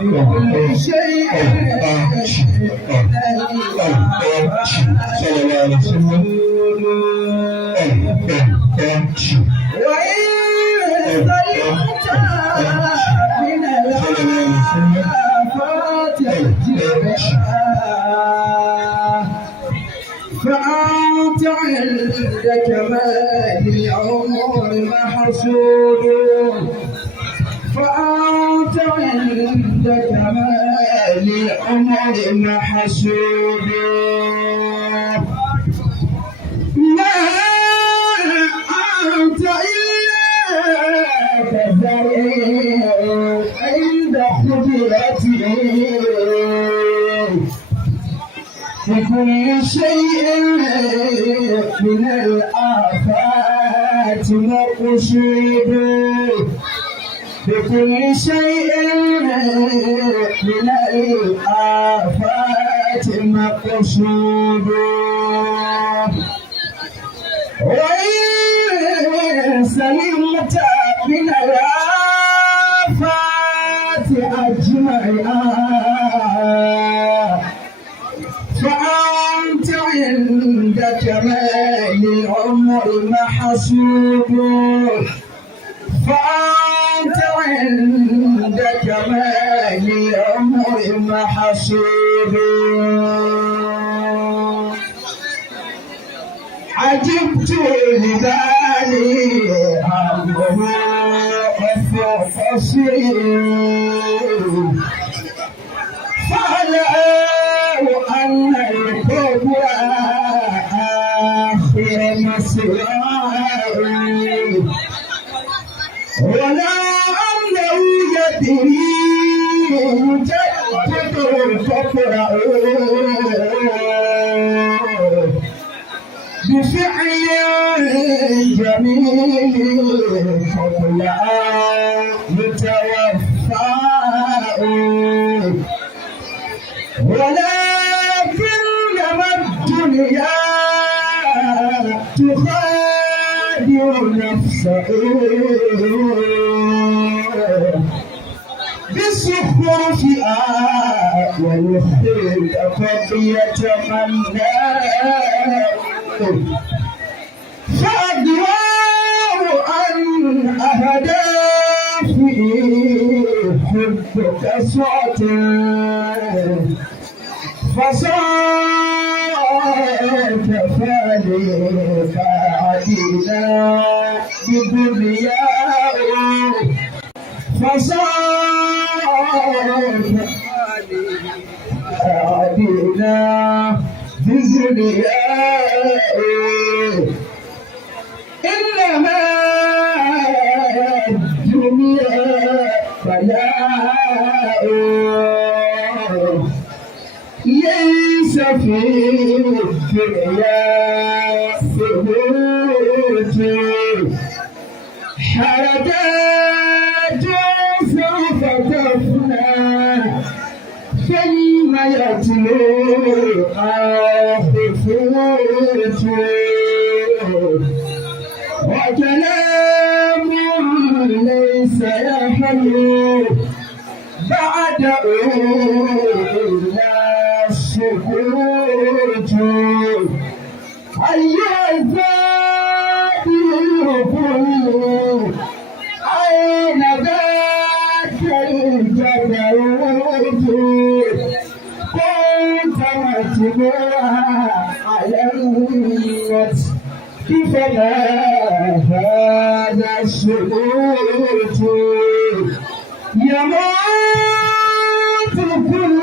بكل شيء وإن سلمت من الآفات فأنت عند كمال العمر محسود فأنت عند كمال العمر محسود ما أنت إلا كزرع عند خضرته بكل شيء من الآفات مقصود بكل شيء من الآفات مقصود وإن سلمت من الآفات أجمعها فأنت عند كمال العمر محسود فأنت عند كمال العمر محسود عجبت لبالي أمره قصير فعلاه أن الكبرى آخر مسيري ولا أنه يدري يجدد الفقر بفعل جميل قبل أن يتوفى ولكنما الدنيا تخادع نفسه بزخرفها ويخفيك قد يتمنى فأدوار عن أهدافه حبك صوتا فصارت فليك عدينا بدنياه فصارت عدينا بدنياه إنما الدنيا بلاء ليس في الدنيا ثبوت حركات سوف تفنى ثم يتلو خفوت وكلام ليس يحلو بعده إلا السكوت أيها الذاكر كل أين ذاك الجبروت كنت متبوعا على النت فما هذا السكوت يموت كل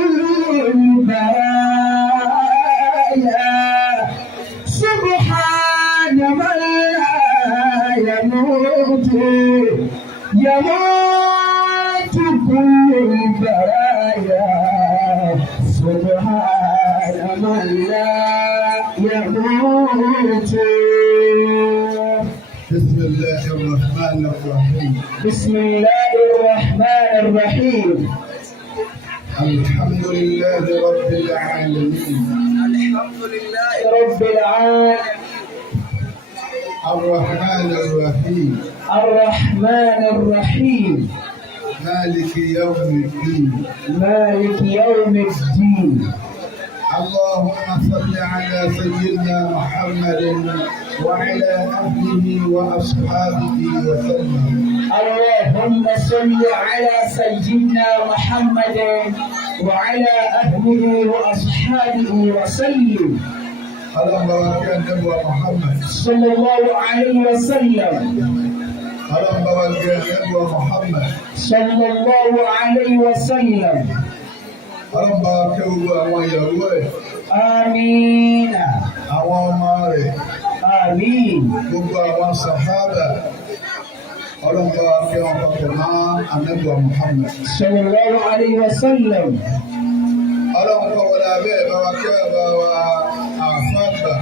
البرايا سبحان من لا يموت يموت كل البرايا سبحان من لا يموت. بسم الله الرحمن الرحيم. بسم الله الرحمن الرحيم. الحمد لله رب العالمين. الحمد لله رب العالمين. الرحمن الرحيم. الرحمن الرحيم مالك يوم الدين مالك يوم الدين. اللهم صل على سيدنا محمد وعلى أهله وأصحابه وسلم. اللهم صل على سيدنا محمد وعلى أهله وأصحابه وسلم. اللهم بارك على محمد صلى الله عليه وسلم. اللهم بارك على محمد صلى الله عليه وسلم. اللهم بارك àwọn ìyàwó ẹ̀ آمين àwọn ọmọ rẹ̀ آمين. gbogbo àwọn sàhábà Ọlọ́run bá kẹ́ wọn papọ̀ mọ́ Ànábì Muhammad. صلى الله عليه وسلم. Ọlọ́run kọ́ wọlé abẹ́ ẹ̀ bá wa kẹ́ ọba wa àfáàgbà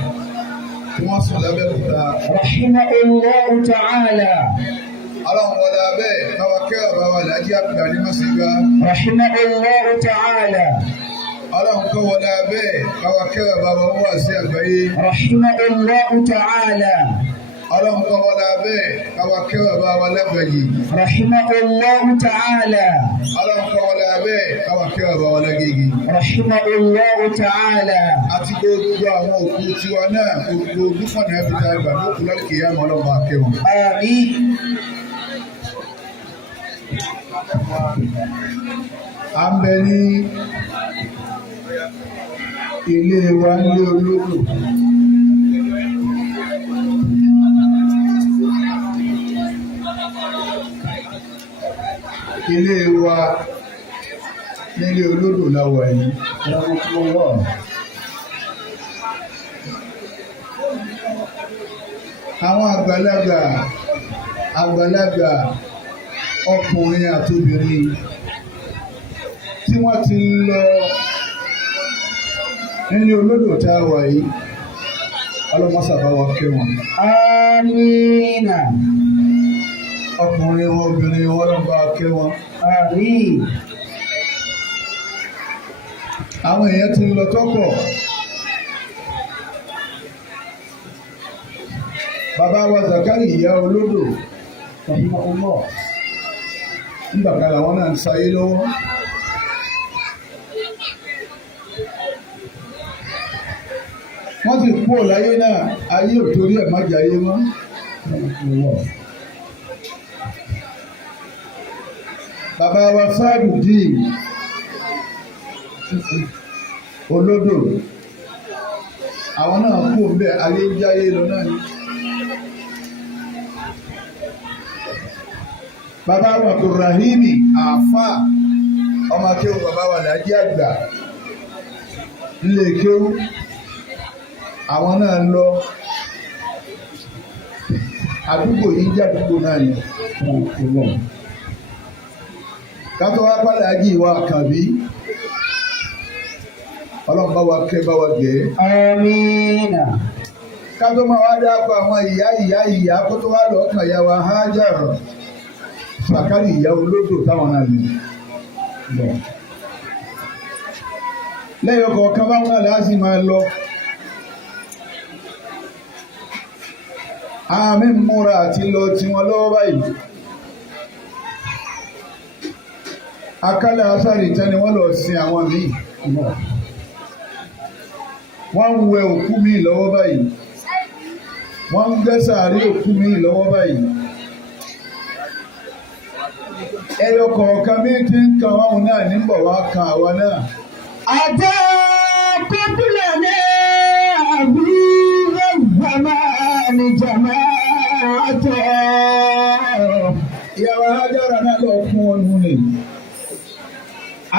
tí wọ́n sùn lábẹ́ òkúta. رحمه الله تعالى. Ọlọ́run wọlé abẹ́ ẹ̀ bá wa kẹ́ ọba wa Láàjì àgbà ní Màsígà. رحمه الله تعالى. Ọlọ́run kọ́ wọlé abẹ́ ẹ̀ bá wa kẹ́ ọba wa wá sí àgbáyé. رحمه الله تعالى. Ọlọ́run kọ́ wọlé abẹ́ ẹ̀ bá wa kẹ́ ọba wa Lágbàjì. رحمه الله تعالى. Ọlọ́run kọ́ wọlé abẹ́ ẹ̀ bá wa kẹ́ ọba wa Lágége. رحمه الله تعالى. Àti gbogbo àwọn òkú tiwa náà gbogbo olúfọ̀nà ẹ̀bùtà ìgbà ló kú lálẹ́ kìí àmọ́ Ọlọ́run bá kẹ́ wọn. آمين. À ń bẹ ní ilé wa nílé olódò. Ilé wa nílé olódò la wà yìí. رحمه الله. Àwọn àgbàlagbà ọkùnrin àtobìnrin tí wọ́n ti lọ nílé olódò tá a wà yìí ọlọ́mọ́sàbá wa kẹ́ wọn. آمين. Ọkùnrin wọn obìnrin wọn lọ́n bá kẹ́ wọn. آمين. Àwọn èèyàn ti lọ tọ́pọ̀. Bàbá wa Zakari ìyá olódò رحمه الله. nígbà kan làwọn náà ń sayé lọ́wọ́. Wọ́n ti kú láyé náà ayé ò torí ẹ̀ má jayé mọ́. رحمه الله. Bàbá wa Sáàdù dì olódò àwọn náà kú bẹ́ẹ̀ ayé ń jáyé lọ náà ni. Bàbá wa Abdulrahimi àáfà ọmọ akéwù bàbá wa Láàjì àgbà nílé kéwù àwọn náà lọ àdúgbò yìí jẹ́ àdúgbò náà ni. رحمه الله. Kátó wá pàdé Láàjì wa Àkànbí Ọlọ́run bá wa kẹ́ bá wa gẹ̀. آمين. Kátó máa wá dápọ̀ àwọn ìyá kó tó wá lọ kàn yà wá Hájàr Sàkárì ìyá olódò táwọn náà lò. Lẹ́yìn ọkọ̀ kan báwọn náà láti máa lọ. Àmì múra àti lọ tí wọ́n lọ́wọ́ báyìí. Akálẹ̀ asárì tán ni wọ́n lọ sin àwọn míì. Wọ́n ń wẹ òkú míì lọ́wọ́ báyìí. Wọ́n ń gbẹ́ sàárè òkú míì lọ́wọ́ báyìí. Ẹyọ kọ̀ọ̀kan míì tí ń kan àwọn náà nígbà wá kan àwa náà. أتى قبلنا أبي الزمان جماعته. Ìyàwó Hájàrà náà lọ fún ọdún ni.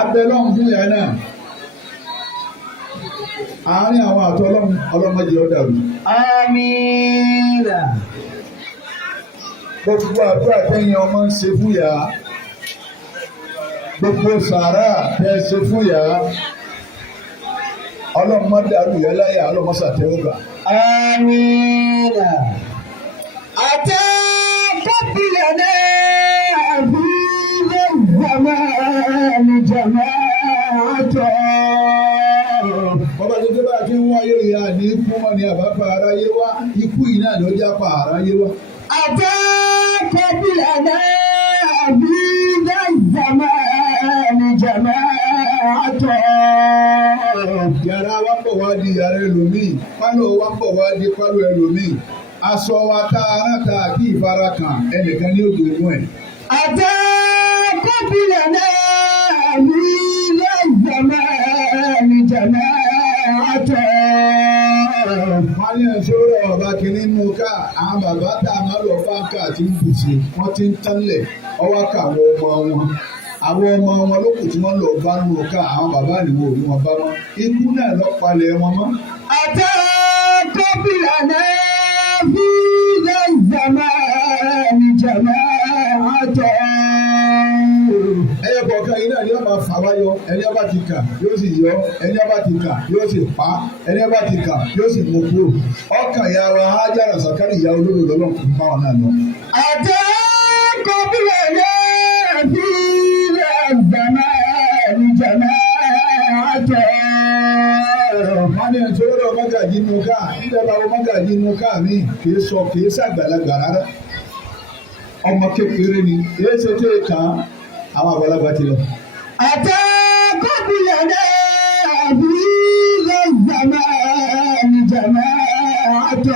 Abẹ́lọ́n fún ìyá náà. Àárín àwọn àtọ́ ọlọ́mọdé ọ̀dàrú. آمين. Gbogbo àdúrà tẹ́yìn ọmọ ń ṣe fún ìyá. Gbogbo sàárà tẹ́ ṣe fún ìyá. Ọlọ́mọdé àrùyẹ láyà ọlọ́mọsàtẹ́wọ́gbà. آمين. أتى قبلنا أبي الزمان جماعته. Bọ́bá tó dé bá ti ń wáyé ìyá ní ikú wọn ni àbápa aráyé wá. Ikú yìí náà ló já pa aráyé wá. أتى قبلنا في ذا الزمان جماعة. Yàrá wa ń bọ̀ wá di yàrá ẹlòmíì, pálọ̀ wa ń bọ̀ wá di pálọ̀ ẹlòmíì. Aṣọ wa tá a rán ta kí ìfarakàn ẹnìkan ní ògbó inú ẹ̀. أتى قبلنا في ذا الزمان جماعة. Wọ́n ní ẹ̀ṣọ́ rẹ̀ ọ̀bá kìíní mú ká àwọn bàbá tá a máa lọ fáńkà àti ìbùsùn wọ́n ti ń tánlẹ̀ ọwọ́ ká àwọn ọmọ wọn. Àwọn ọmọ wọn ló kù tí wọ́n lọ bá nù ká àwọn bàbá nìwọ̀n òní wọn bá wọn. Ikú náà lọ palẹ̀ wọn mọ́. أتى قبلنا في ذا الزمان جماعة. Ẹyẹ kọ̀ọ̀kan yìí náà ni wọ́n máa fà wáyọ ẹni ọba ti kà yóò sì yọ ẹni ọba ti kà yóò sì pa ẹni ọba ti kà yóò sì mú kúrò. Ọkàn ìyá wa Hájárà Sàkárì ìyá olóró lọ́lọ́run fún báwọn náà lọ. أتى قبلنا في ذا الزمان جماعة. Wọ́n ní ẹ̀ṣọ́ lọ́dọ̀ mọ́gàjì inú ká níjọba wo mọ́gàjì inú ká mi kì í ṣàgbàlagbà rárá. Ọmọ kékeré ni èyí ṣe tó kàn án àwọn àgbàlagbà ti lọ. أتى قبلنا في ذا الزمان جماعة.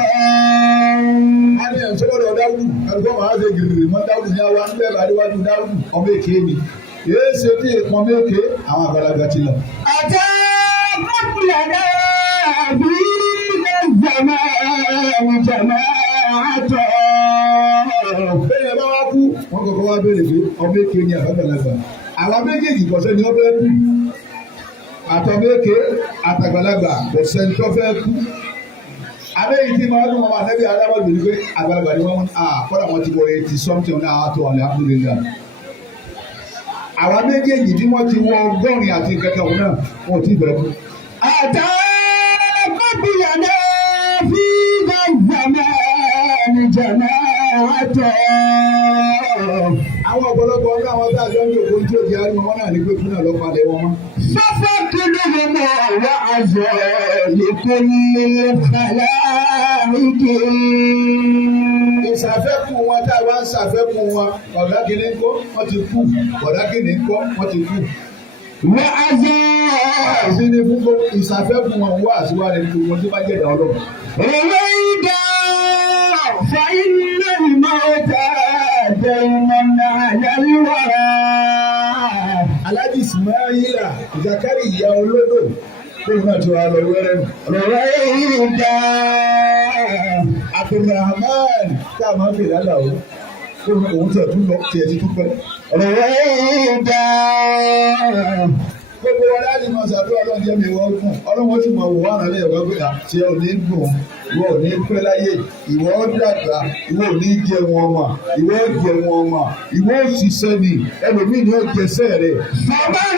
Wọ́n ní ẹ̀ṣọ́ lọ́dọ̀ Dáúdù ẹ̀ṣọ́ máa ṣe gìrìrì mọ́ Dáúdù ní àwa níbẹ̀ bá déwájú Dáúdù ọmọ èké ni èyí ṣe tí èèpọ̀ méke àwọn àgbàlagbà ti lọ. أتى قبلنا في ذا الزمان جماعة. Bẹ́ẹ̀ bá wá kú, wọ́n kọ́kọ́ wá béèrè pé ọmọ èké ni àgbàlagbà. Àwa méjèèjì kò sẹ́ni wọ́n fẹ́ kú. Àtọmọ èké àtàgbàlagbà kò sẹ́ni tó fẹ́ kú. Abẹ́yìí tí máa dùn wọn máa nẹ́bí adáwọ̀dù ní pé àgbàlagbà ni wọ́n kọ́dà wọn ti wọ 80 something náà àtọ̀ alhamdulillah. Àwa méjèèjì tí wọ́n ti wọ 100 àti kẹ̀kẹ́ òun náà wọn ò tí ì bẹ̀rẹ̀ kú. أتى قبلنا في ذا الزمان جماعة. Àwọn ọ̀pọ̀lọpọ̀ ọdún àwọn tá a jọ ń jòkó tí ó di ariwo wọn náà ní pé fún náà lọ palẹ̀ wọn mọ́. ففقدهم وعزى لكل الخلائق. Ìṣàfẹ́kù wọn tá a wá ń ṣàfẹ́kù wọn ọ̀dà kìíní ńkọ́ wọ́n ti kú ọ̀dà kìíní ńkọ́ wọ́n ti kú. وعزى Àṣì ni fún gbogbo ìṣàfẹ́kù wọn wá àṣìwárí ní gbogbo tí bá jẹ́ ìdá ọlọ́run. رويدا فإن الموت ديما على الورى. Aláàjì Ismaila Zakari ìyá olódò tó náà ti wá lọ wẹ́rẹ́ nù. رويدا Abdulrahman tá a máa ń pè lálàó tó òun tẹ̀ tún lọ tiẹ̀ ti tún pẹ́. رويدا Gbogbo wa láti máa ṣàdúrà ọlọ́run jẹ́ mi wọ́n fún ọlọ́run sì máa wò wá rán lẹ́yìn wọ́n pé àti ẹ̀ ò ní gùn ìwọ ò ní pẹ́ láyé ìwọ ó dàgbà ìwọ ò ní jẹ wọn mà ìwọ ó jẹ wọn mà ìwọ ó ṣiṣẹ́ ni ẹlòmíì ni ó jẹsẹ́ rẹ̀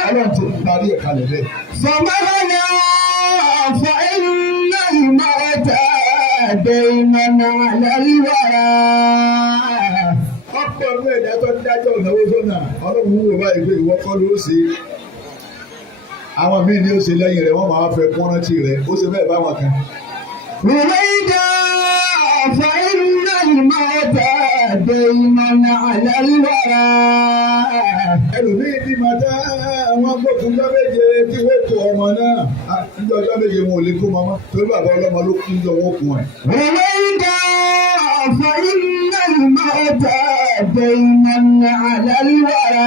ọlọ́run ti parí ẹ̀ka lẹ̀ bẹ́ẹ̀. فمهنا فإن الموت ديما على الورى. Ọ̀pọ̀ ọ̀gbẹ́ ẹ̀dá tó ń dájọ́ ìnáwó sọ́nà ọlọ́run wúwo báyìí pé ìwọ kọ́ ló ṣe. Àwọn míì ní ó ṣe lẹ́yìn rẹ̀ wọ́n máa fẹ́ kún rántí rẹ̀ ó ṣe bẹ́ẹ̀ báwọn kan. رويدا فإن الموت ديما على الورى. Ẹlòmíì bí màtá àwọn gbókun ọjọ́ méje tí wọ́n kó ọmọ náà níjọ́ ọjọ́ méje wọn ò lè kó mọ́mọ́ torí bàbá ọlọ́mọ ló kú níjọ́ wọn kún ẹ̀. رويدا فإن الموت ديما على الورى.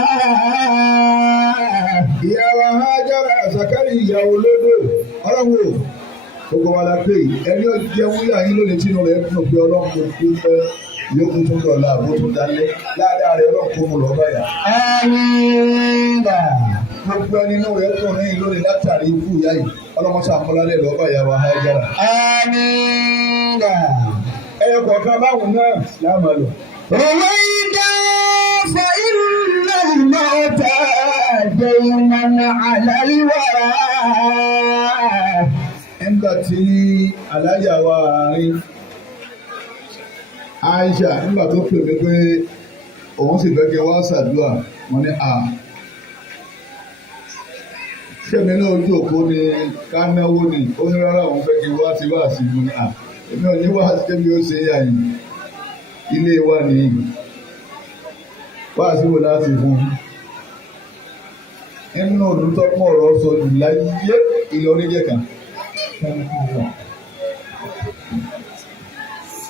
Ìyá wa Hájárà Sàkárì ìyá olódò ọlọ́run gbogbo wa la pé ẹni ó jẹun yá yín lónìí tínú rẹ̀ dùn pé ọlọ́run kò kú pẹ́ yókù tún dọ̀la àbó tún dalẹ̀ ládàá rẹ̀ ọlọ́run kò mú lọ báyà. آمين. Gbogbo ẹni inú rẹ̀ dùn ní lónìí látàrí ikú ìyá yìí ọlọ́run sàmúlálẹ̀ lọ́ba ìyá wa Hájárà. آمين. Ẹyọ kọ̀ọ̀kan báwọn náà láàmà lọ. رويدا فإن الموت ديما على الورى. Nígbà tí alájà wa àárín Aisha nígbà tó pè mí pé òun sì fẹ́ kí wá ṣàdúrà wọn ní à. Ṣémi náà ojú òpó ni ká náwó ni ó ní rárá òun fẹ́ kí wá sí wá sí mu ní à. Èmi ò ní wá sí mi ó ṣe yà yìí ilé wa nìyí wá sí wo láti fún nínú olùtọ́pọ̀ ọ̀rọ̀ sọ jù láyé Ìlọrin jẹ́ kan.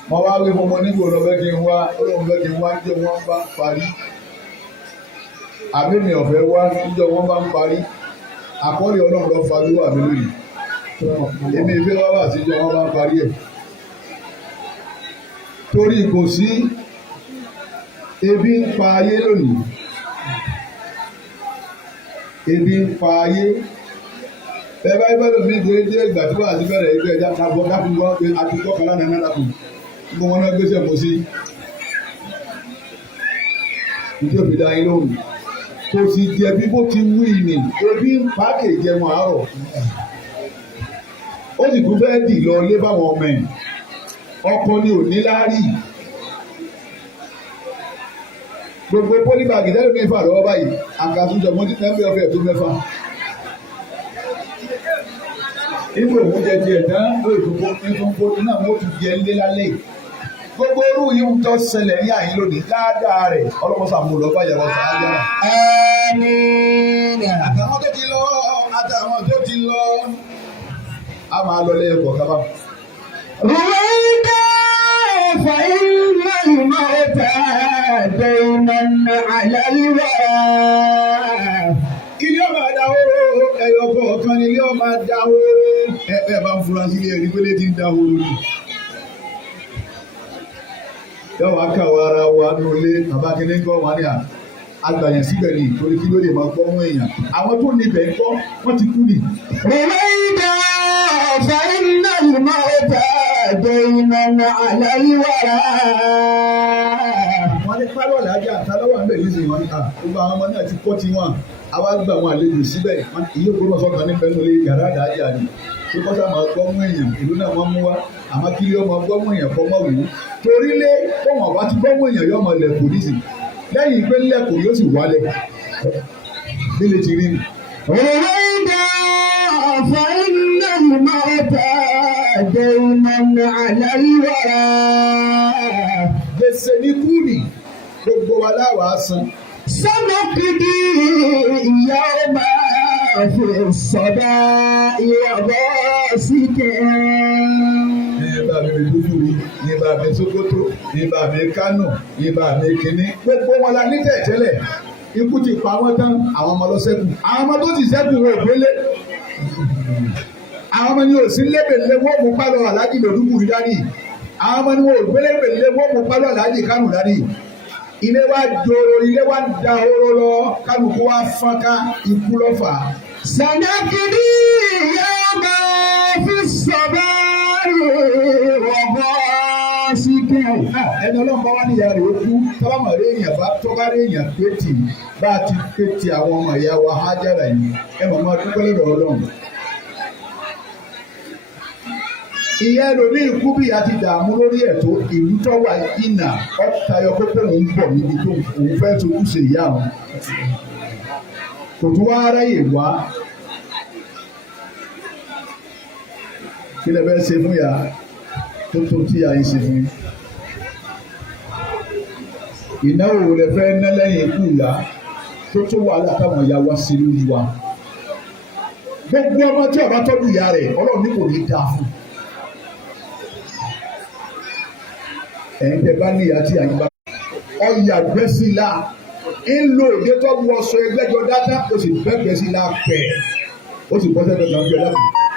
Mo wá wí fún ọmọ nígbò lọ fẹ́ kí n wá olóhùn fẹ́ kí n wá níjọ́ wọ́n bá ń parí. Àbí mi ọ̀fẹ́ wá níjọ́ wọ́n bá ń parí. Àkọ́lé Ọlọ́run lọ fa lówó àmì lóyè. Èmi ìfẹ́ wá wà síjọ́ wọ́n bá ń parí ẹ̀. Torí kò sí ebi ń pa ayé lónìí. Ebi ń pa ayé. Ẹ bá ibẹ̀ lómi ìgbé dé ìgbà tí wàá ti bẹ̀rẹ̀ ìgbé ẹja kábọ̀ dákun gbọ́ pé a ti gbọ́ kan lánàá náà dákun. Gbogbo wọn náà gbéṣẹ́ mọ́ sí. Ìjọba ìdá yín lóhùn. Kò sì jẹ̀bi bó ti wú ìní. Ebi ń pa kè jẹun àárọ̀. Ó sì tún fẹ́ dì lọ lé báwọn ọmọ ẹ̀. Ọkọ ni ò ní láárí. Gbogbo pólíbàgì lẹ́nu mi fà lọ́wọ́ báyìí. Àkàtúnjọ mọ́tí tẹ́ńpẹ́ ọ̀fẹ́ tó mẹ́fà. Ibo òun jẹ díẹ̀ tán lóòótọ́ nítorí náà wọ́n tún jẹ ńlé lálẹ́. Gbogbo orú yìí ń tọ́ ṣẹlẹ̀ ní àyín lónìí dáadáa rẹ̀ ọlọ́mọṣà mú lọ bá yàrá ọ̀sán ájá. Àtàwọn tó ti lọ àtàwọn tó ti lọ. A máa lọ lẹ́yìn kọ̀ọ̀kan bá. رويدا فإن الموت ديما على الورى. Ilé ọmọ àdáwóró ẹyọ kọ̀ọ̀kan ni ilé ọmọ àdáwóró. Ẹ bá ń fura sí ilé ẹ̀rí pé lè ti ń dáwóró ni. Yọ̀wọ̀ akáwọ̀ ara wa nulẹ̀ bàbá kìíní ń kọ́ wá ní àgbàyàn síbẹ̀ ni torí kí ló lè máa gbọ́ mọ́ èèyàn. Àwọn tó níbẹ̀ ń kọ́ wọ́n ti kú ni. رويدا فإن الموت ديما على الورى. Wọ́n ní pálọ̀ làájà àtàlọ́wọ́ àbẹ̀ yìí sì wọ́n ní gbogbo àwọn ọmọ náà ti kọ́ tiwọn. Àwa gba àwọn àlejò síbẹ̀ ilé ìgbóná sọ́kàn ní pẹ̀lú ilé yàrá àdájà ni. Ṣé kọ́sà máa gbọ́ mọ́ èèyàn ìlú náà wọ́n mú wá àmọ́ kí ilé ọmọ gbọ́ mọ́ èèyàn kọ́ mọ́ wù ú. Torí lé fọwọ́n àwa ti gbọ́ mọ́ èèyàn yọ ọmọ lẹ̀kùn nísì. Lẹ́yìn pé lẹ́kùn yóò sì wálẹ̀. Bí lè ti rí mi. رويدا فإن الموت ديما على الورى. Gbèsè ní kú ni gbogbo wa láwàá san. سنقضي يوم في الصداء وباسك. Ní bá mi Maiduguri, ní bá mi Sokoto, ní bá mi Kano, ní bá mi Kini. Gbogbo wọn la ní tẹ̀tẹ́lẹ̀. Ikú ti pa wọ́n tán, àwọn ọmọ lọ sẹ́kù. Àwọn ọmọ tó ti sẹ́kù wọ́n ò gbélé. Àwọn ọmọ ni ò sí lébèlé wọ́n mú pálọ̀ Aláàjì Maiduguri dání. Àwọn ọmọ ni wọn ò gbélé bèlé wọ́n mú pálọ̀ Aláàjì Kánò dání. Ilé wa joro, ilé wa da oró lọ, kálukú wa fọ́nká ikú lọ́fà. سنقضي يوم في الصداء وباسك. Ẹni ọlọ́pàá wá níyà rẹ̀ ó kú, tọ́lámọ̀ rẹ̀ èèyàn bá tọ́ká rẹ̀ èèyàn pétì bá ti pétì àwọn ọmọ ìyá wa Hájára yìí. Ẹ mọ̀ máa dúpẹ́ lọ́dọ̀ Ọlọ́run. Ìyá ẹlòmíì ikú bí a ti dààmú lórí ẹ̀ tó ìlú tó wà ìnà ọ̀tayọ pépé òun bọ̀ níbi tó òun fẹ́ tójú ṣe ìyá àwọn. Kò tún wá aráyè wá. Kí lè bẹ́ẹ̀ ṣe fún ya tó tí a yìí ṣe fún yín? Ìnáwó wo lè fẹ́ ná lẹ́yìn ikú ìyá tó wàhálà táwọn ìyá wa sí lórí wa? Gbogbo ọmọ tí ọba tọ́jú ìyá rẹ̀ Ọlọ́run ní kò ní dáa fún. Ẹ̀yin tẹ bá ní ìyá tí àyíká ọ̀yà gbẹ́sí la ń lo òde tó bu ọsọ ẹgbẹ́jọ dáadáa ó sì bẹ́ gbẹ́sí la pẹ̀ ó sì bọ́ sẹ́gbẹ́ kan bí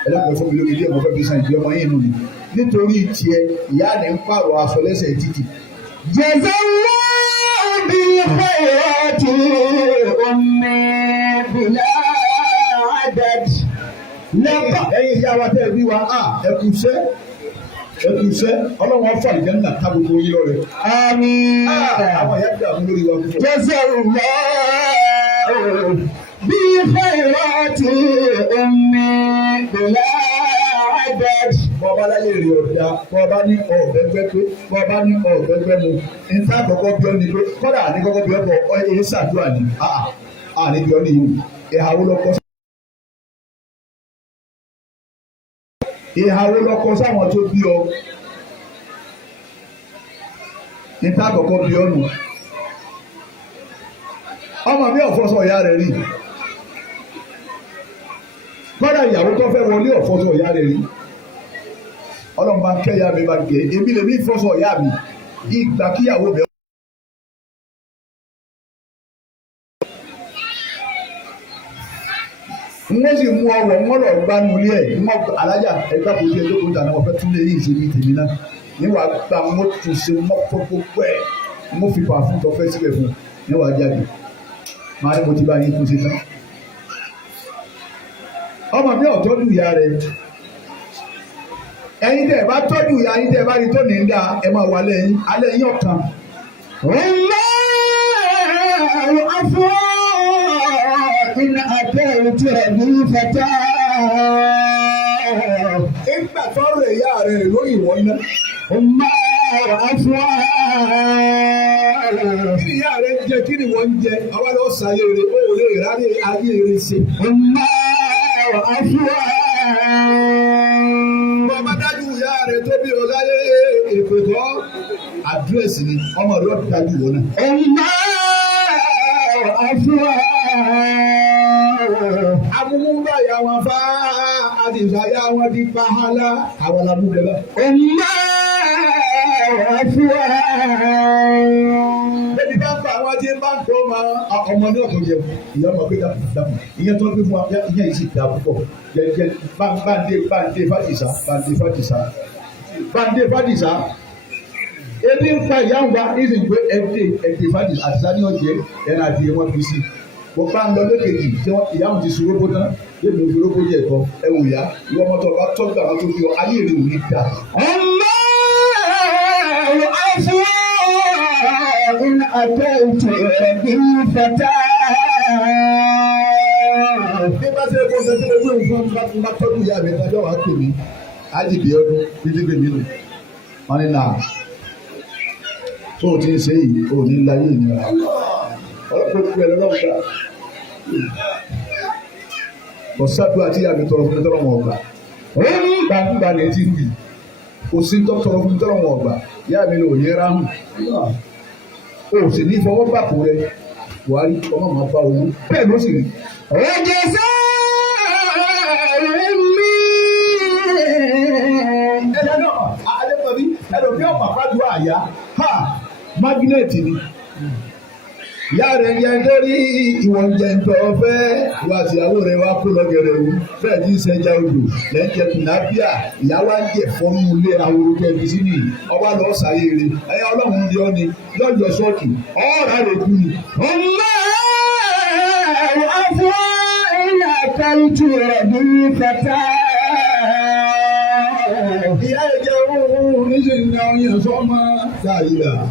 ẹlẹ́kọ̀ọ́ fún mi lórí ilé ẹ̀kọ́ fẹ́ fi san ìdí ọmọ yín nù ní nítorí tiẹ̀ ìyá rẹ̀ ń pààrọ̀ aṣọ lẹ́sẹ̀ títì. جزاء بالخيرات أمي بلا عدد. Ẹ̀yin ìyá wa tẹ́ ẹ bí wa ẹkùṣẹ́ Ọlọ́run ọ̀fọ̀ àlìjẹ́ ńlá ká gbogbo yín lọ́rẹ̀. آمين. Àwọn ìyá dààmú lórí wa púpọ̀. جزاء الله بالخيرات أمي بلا عدد. Bọ́ọ̀bá láyé rí ọ̀dà, bọ́ọ̀bá ní ọ̀gbẹ́gbẹ́ pé, bọ́ọ̀bá ní ọ̀gbẹ́gbẹ́ mu. Níta àkọ́kọ́ bí ọ ní pé, kọ́dà ní kọ́kọ́ bí ọ bọ̀ èyí ṣàdúrà ní. Àní bí ọ ní ìlú. Ìhàwó lọ́kọ́ sáwọn tó bí ọ. Níta àkọ́kọ́ bí ọ nù. ọmọ mi ọ̀fọ́sọ ìyá rẹ̀ rí kọ́dà ìyàwó tó fẹ́ wọlé ọ̀fọ́sọ ìyá rẹ̀ rí ọlọ́run bá kẹ́yà mi bá gẹ̀ èmi lè ní ìfọ́sọ ìyá mi ìgbà kíyàwó bẹ̀. wọ́n sì mú ọwọ́ wọn lọ gbanú ilé ẹ̀ wọ́n alájà ẹgbẹ́ kò sí ẹjọ́ kò dáná wọ́n fẹ́ tún lé yìí ṣe ní tèmi náà níwàá gba wọ́n tún ṣe wọ́n fọ́ gbogbo ẹ̀ wọ́n fi pàfún tó fẹ́ síbẹ̀ fún níwàá jáde máa ní mo ti bá yín tún ṣe tán. ọmọ mi ò tọ́jú ìyá rẹ̀ ẹ̀yin tẹ́ ẹ bá tọ́jú ìyá yín tẹ́ ẹ bá rí tó ní ń dá ẹ máa wà lẹ́yìn alẹ́ yín ọ̀kan. إن أتيت رغيفة ìgbà tọ́rọ̀ ìyá rẹ̀ lórí ìwọ iná. أما وعفوا kí ìyá rẹ̀ jẹ kí ni wọ́n ń jẹ àwa lọ sàyè rẹ̀ ó lè rárí ayé rẹ̀ ṣe. أما وعفوا bàbá dájú ìyá rẹ̀ tó bí ọ̀gá lé èpè kọ́ àdírẹ́sì ni ọmọ rẹ̀ ọ̀dọ́ dájú wọn náà. أما وعفوا amúmúgbà ìyá wọn fá àti ìṣàyà wọn di pahala àwọn làbúgbẹ bá. أما وعفوا bẹ́ẹ̀ni bá ń pa àwọn tí ń bá ń kó ọmọ ní ọ̀tún jẹ ìyá ọmọ pé dàpọ̀ ìyẹn tó ń gbé fún wa ìyẹn yìí sì dà púpọ̀ jẹjẹ báńdé fàdìsá ebi ń pa ìyá wa ìsìn pé ẹdè fàdìsá àti sani ọ̀jẹ̀ ẹ̀rọ àti ẹ̀wọ̀n fi sí mo bá ń lọ lókèjì tí ìyá wọn ti sun róbó tán yéèmí òfin róbó jẹ ẹ̀kọ́ ẹ wò yá ìwọ ọmọ tó bá tọ́jú àwọn tó fi ọ ayé rẹ ò ní dà. أما وعفوا إن أتيت رغيفة bí bá ṣe kó ṣe tí mo gbé nǹkan bá tọ́jú ìyá mi ẹjọ́ wàá pè mí ájìbí ọdún títí gbèmí nù wọn ní nà tó o ti ń ṣe yìí o ní láyé ìnira ọlọ́pàá kú ẹ lọ́wọ́ gbà ọ̀sádùn àti ìyá mi tọrọ fún mi tọrọ wọn ọgbà gbàgbà ní etí bì kò sí tọrọ fún mi tọrọ wọn ọgbà ìyá mi ní òye ráhùn o sì ní fọwọ́ bàpò rẹ Buhari ọmọ máa bá owó bẹ́ẹ̀ ló sì rí. ẹ̀dá náà adékọ̀bí ẹ̀dọ̀bí ọ̀pá fàdúrà àyà ha mágínẹ́ẹ̀tì ni. ìyá rẹ̀ yẹ lórí ìwọ̀n jẹ̀ǹtọ̀ fẹ́ wá síyàwó rẹ̀ wá kó lọ́gẹ̀rẹ̀ wù bẹ́ẹ̀ ní sẹ́jà odò lẹ́jẹ̀ tìlábíà ìyá wa ń jẹ̀ fọ́nú ilé ahoro kẹ́bi sí ni ọba lọ sàyè rẹ̀ ẹ̀yà ọlọ́run di ọ́ ni lọ́jọ́ sọ́ọ̀kì ọ̀ọ́rà rẹ̀ kú ni. أكلت رغيفة ìyá ẹ̀jẹ̀ òun níṣẹ́ ní àwọn yẹn sọ́mọ́ dáadáa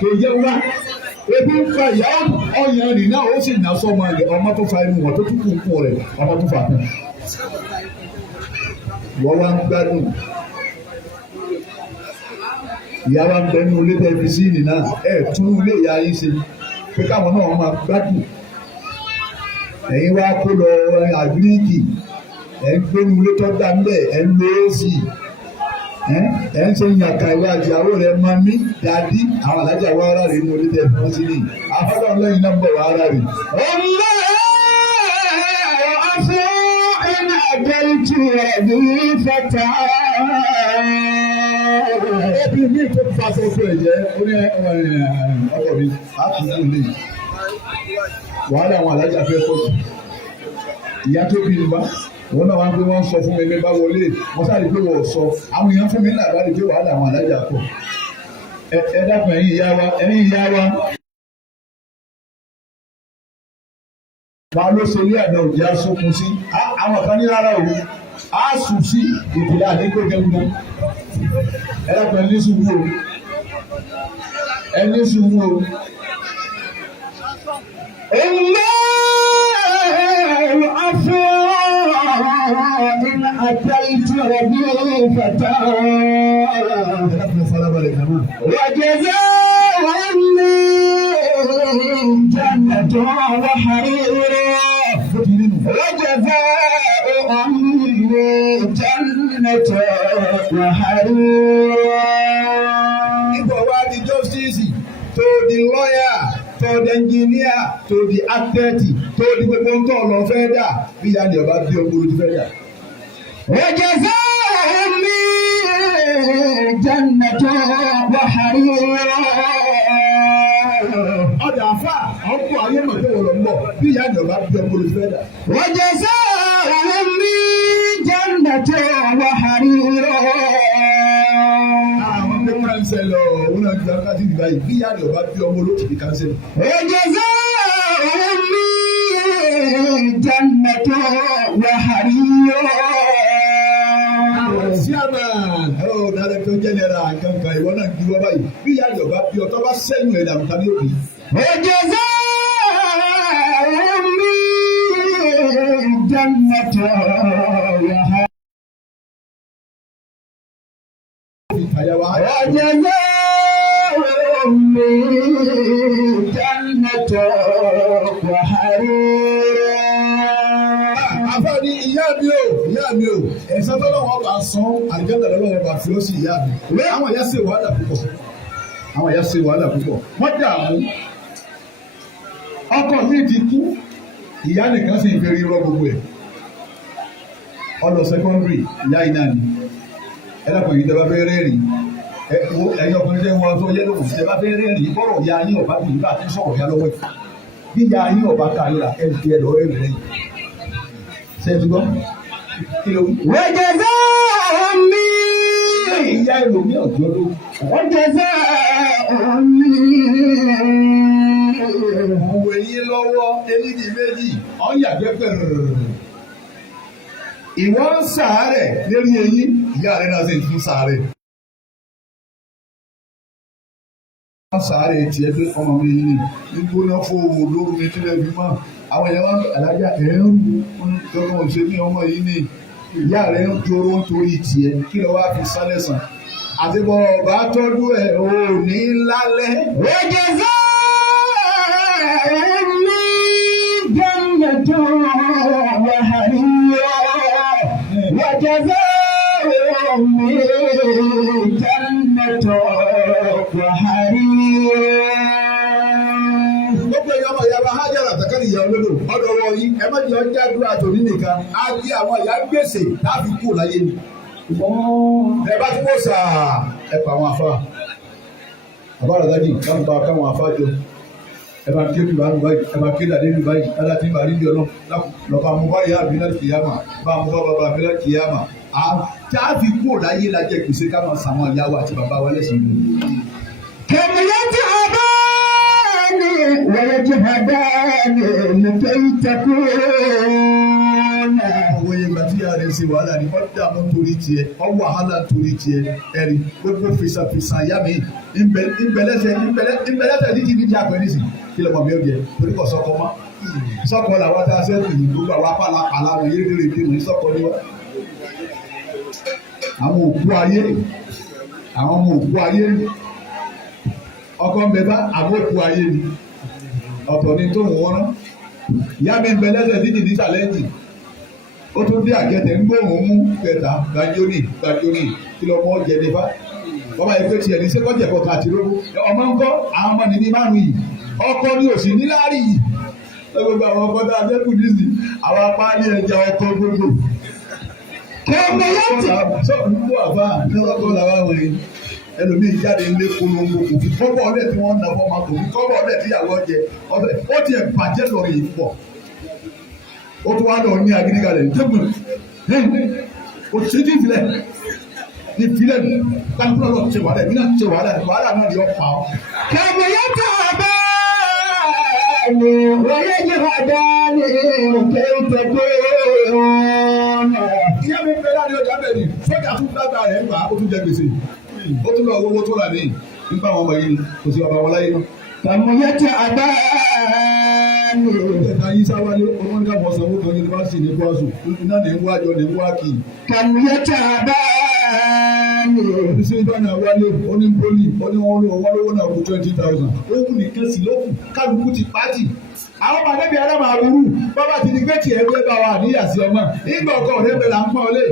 kò yẹ wá ebi ń fa ìyá ọyàn rìn náà ó sì ná sọ́mọ́ rẹ̀ ọmọ tó fa inú wọn tó tún kún fún rẹ̀ ọmọ tó fa kún. wọ́n wá ń gbádùn ìyá wa ń bẹ nínú ilé tẹlifíṣìnì náà tún ilé ìyá yín ṣe pé káwọn náà máa gbádùn. ẹ̀yin wá kó lọ àgíríkì ẹ̀ ń gbé ilé tó dá ńbẹ̀ ẹ̀ ń lo èsì ẹ̀ ń ṣe yàtà ìwé àjàwó rẹ̀ máa mí dàdí àwọn alájà wá ara rẹ̀ nínú ilé tẹ̀ fún sí ni àfọwọ́ lẹ́yìn náà ń bọ̀ wá ara rẹ̀. أكلت رغيفة ẹbí mi tó fa sọ́kọ̀ ẹ̀jẹ̀ ó ní ọkọ̀ mi àtúntò lè wàhálà àwọn alájà fẹ́ kọ́ ìyá tó bí wa wọn náà wá pé wọ́n sọ fún mi bí bá wọlé wọ́n sáré pé wọ́n sọ àwọn èèyàn fún mi náà bá rí pé wàhálà àwọn alájà pọ̀ ẹ dákun ẹ̀yin ìyá wa wà ló ṣe ilé àná òjì asokun sí àwọn kan ní rárá o á sùn sí ìpìlẹ̀ àdínkù gẹ́gẹ́ ẹ dákun ẹni sùúrù o ẹni sùúrù o. إن أكلت رغيفة وجزاء جنة وحرير وجزاء جنة وحرير. Ibò wa di justice tó di lọ́yà tó di ẹnjìníà tó di atẹ́tì tó di gbogbo ń tọ́ lọ fẹ́ dà bí ìyá ni ọba bí ọmọ olùdí fẹ́ dà. وجزاهم جنة وحريرا. ọ̀dà àfà ọ̀pọ̀ ayé mọ̀ pé wọ́n lọ mọ̀ bí ìyá ni ọba bí ọmọ olùdí fẹ́ dà. وجزاهم جنة وحريرا. àwọn pé kánsẹ́lọ̀ òun náà ti gba kájí ìgbà yìí bí ìyá ni ọba bí ọmọ olùdí fi kánsẹ́lọ̀. وجزاهم جنة وحريرا. Chairman, Director General kankan ìwọ náà gbé wá báyìí bí ìyá ìjọba bí ọtọ́ bá sẹ́yìn ẹ̀dá nǹkan ní òbí. وجزاهم جنة وحريرا. وجزاهم جنة وحريرا. Àfáàní ìyá mi o, ẹ̀sán tó lọ́wọ́ bá san àjẹ́tà lọ́wọ́ bá fi ó sí ìyá mi. Àwọn ìyá ṣe wàhálà púpọ̀. Wọ́n dààmú. Ọkọ mi ti kú. Ìyá nìkan sì ń fẹ́ rí rọ́ gbogbo ẹ̀. Ọlọ sẹ́kọ́ndìrì ìyá iná ni. Ẹlẹ́kùn yìí tẹ́lá fẹ́ rẹ́rìn. Ẹ̀yin ọkùnrin tẹ́ wọn tó yẹ lóhùn. Tẹ́lá fẹ́ rẹ́rìn. Bọ́rọ̀ ya yín ọ̀bá tó yìí bá ti sọ̀rọ̀ ya lọ́wọ́ ẹ̀. Bí ya yín ọ̀bá ká yóò rà ẹ̀ ń fi ẹ̀ lọ́wọ́ ẹ̀ rẹ̀. Sẹ́dúgbọ́ kí ló wí. وجزاهم Ìyá ẹlòmí ọ̀dọ́ ló. وجزاهم Òwe yín lọ́wọ́ eléyìí méjì ọ̀yàgbẹ́ pẹ̀rẹ̀. Ìwọ ń sàárẹ̀ lérí eyín ìyá rẹ̀ náà sì ń tún sàárẹ̀. Wọ́n sàárẹ̀ tiẹ̀ pé ọmọ mi yìí ní gbóná fóòwò lóru mi tí lẹ́bi mọ́. Àwọn èèyàn wọn alájà ẹ̀rù tọ́kọ̀ òṣèlú ní ọmọ yìí ní ìyá rẹ̀ ń jóró nítorí tiẹ̀ kí ló wá fi sálẹ̀ sàn. Àti bọ́ ọba tọ́jú ẹ̀ ò ní lálẹ́. وجزاهم جنة وحريرا. وجزاهم جنة وحريرا. Gbogbo ẹ̀yọ́ ọmọ ìyá bá Hájára àtàkàlì ìyá olódò ọ̀dọ̀ wọ̀ yìí ẹ má jẹ́ ọjà àdúrà àtòní nìkan á di àwọn ìyá gbèsè láàfin kú láyé ni. Ẹ bá tí kò sà ẹ pa àwọn afá. Àbára dájì káwọn afá jọ. Ẹ bá ké dùbà nù báyìí, ẹ bá ké dàdé nù báyìí, ẹ ti bá rí bí ọlọ́ lọ́ba mo bá yà á bí náà kìyàmà, bá mo bá bàbá mi náà kìyàmà. Àti kú láyé la jẹ gbèsè ká máa sàwọn ìyàwó àti bàbá wa lẹ́sìn mi. كم يتعبان ويجهدان لكي تكون. Àwọn yẹn gbàtí yàrá rẹ̀ ṣe wàhálà ni wọ́n dààmú torí tiẹ̀, wọ́n wàhálà torí tiẹ̀, ẹ̀rí gbogbo fìsàfìsà yá mi, ìbẹ̀lẹ́sẹ̀ ní ti ní ìjà pẹ̀lú ìsìn, kí lọ́mọ mi ò jẹ, torí kò sọ́kọ mọ́. Sọ́kọ làwọn tá a ṣe tì ní gbogbo àwọn apálapàla rẹ̀ yé lórí ìdí ìrìn sọ́kọ ni wọ́n. Àwọn òkú ayé, àwọn ọmọ òkú ayé, ọkọ ń bẹ bá àwọn òkú ayé ni, ọ̀tọ̀ ni tó ń wọ́n rán. Ìyá mi ìbẹ̀lẹ́sẹ̀ ní ti ní challenge. Ó tún dé àgẹ́tẹ̀ ń gbóhùn mú kẹta gbàjóní kí lọ mọ́ jẹ nípa. Bọ́bá yìí pé tiẹ̀ ní sẹ́kọ̀jẹ̀ kọ̀ọ̀kan àti lógún. Ọmọ ń kọ́ àwọn ọmọ nìní márùn-ún yìí. Ọkọ ni òsì níláàrí yìí. Gbogbo àwọn ọkọ tá a dẹ́kun nísì. Àwọn apá ní ẹja ọkọ gbogbo. كم يتعبان. Sọ gbogbo àbá ní ọkọ làwọn àwọn yìí. Ẹlòmíì jáde ńlé polongo kò fi kọ́bọ̀ ọ̀lẹ́ tí wọ́n ń nabọ́ máa kò fi kọ́bọ̀ ọ̀lẹ́ tí ìyàwó jẹ. Ó tiẹ̀ bàjẹ́ lọ yìí pọ̀. Ó tún wá lọ ní agídígalẹ̀ tẹ́gbọ̀n òṣèjì ìfilẹ̀ ní ìfilẹ̀ mi káàkiri ọlọ́ ṣe wàhálà ìbí náà ṣe wàhálà náà ni ó pa ọ́. كم يتعبان ويجهدان لكي تكون. Ìyá mi fẹ́ láàrin ọjà bẹ̀rẹ̀ sọ́jà tún dábàá rẹ̀ ń gbà ó tún jẹ gbèsè. Ó tún lọ owó tó rà ní nípa àwọn ọmọ yìí kò sí ọba wọn láyé náà. كم يتعبان. Ẹ̀ka yìí sáwálé ọmọ nígbà mọ̀ sanwó kan yunifásitì ní Kwásù iná ní ń wájọ ní ń wá kì í. كم يتعبان. Oníṣẹ́ ìbáná wálé onípólì oníwọ́lówó náà kú 20,000. Ó wù nìkan sí lókù kálukú ti pàtì. Àwọn ọmọdé bíi aláma àbúrú bàbá ti di gbẹ́tì ẹgbẹ́ bá wa níyàsí ọmọ nígbà ọkọ rẹ̀ bẹ̀rẹ̀ à ń pọ́n lé.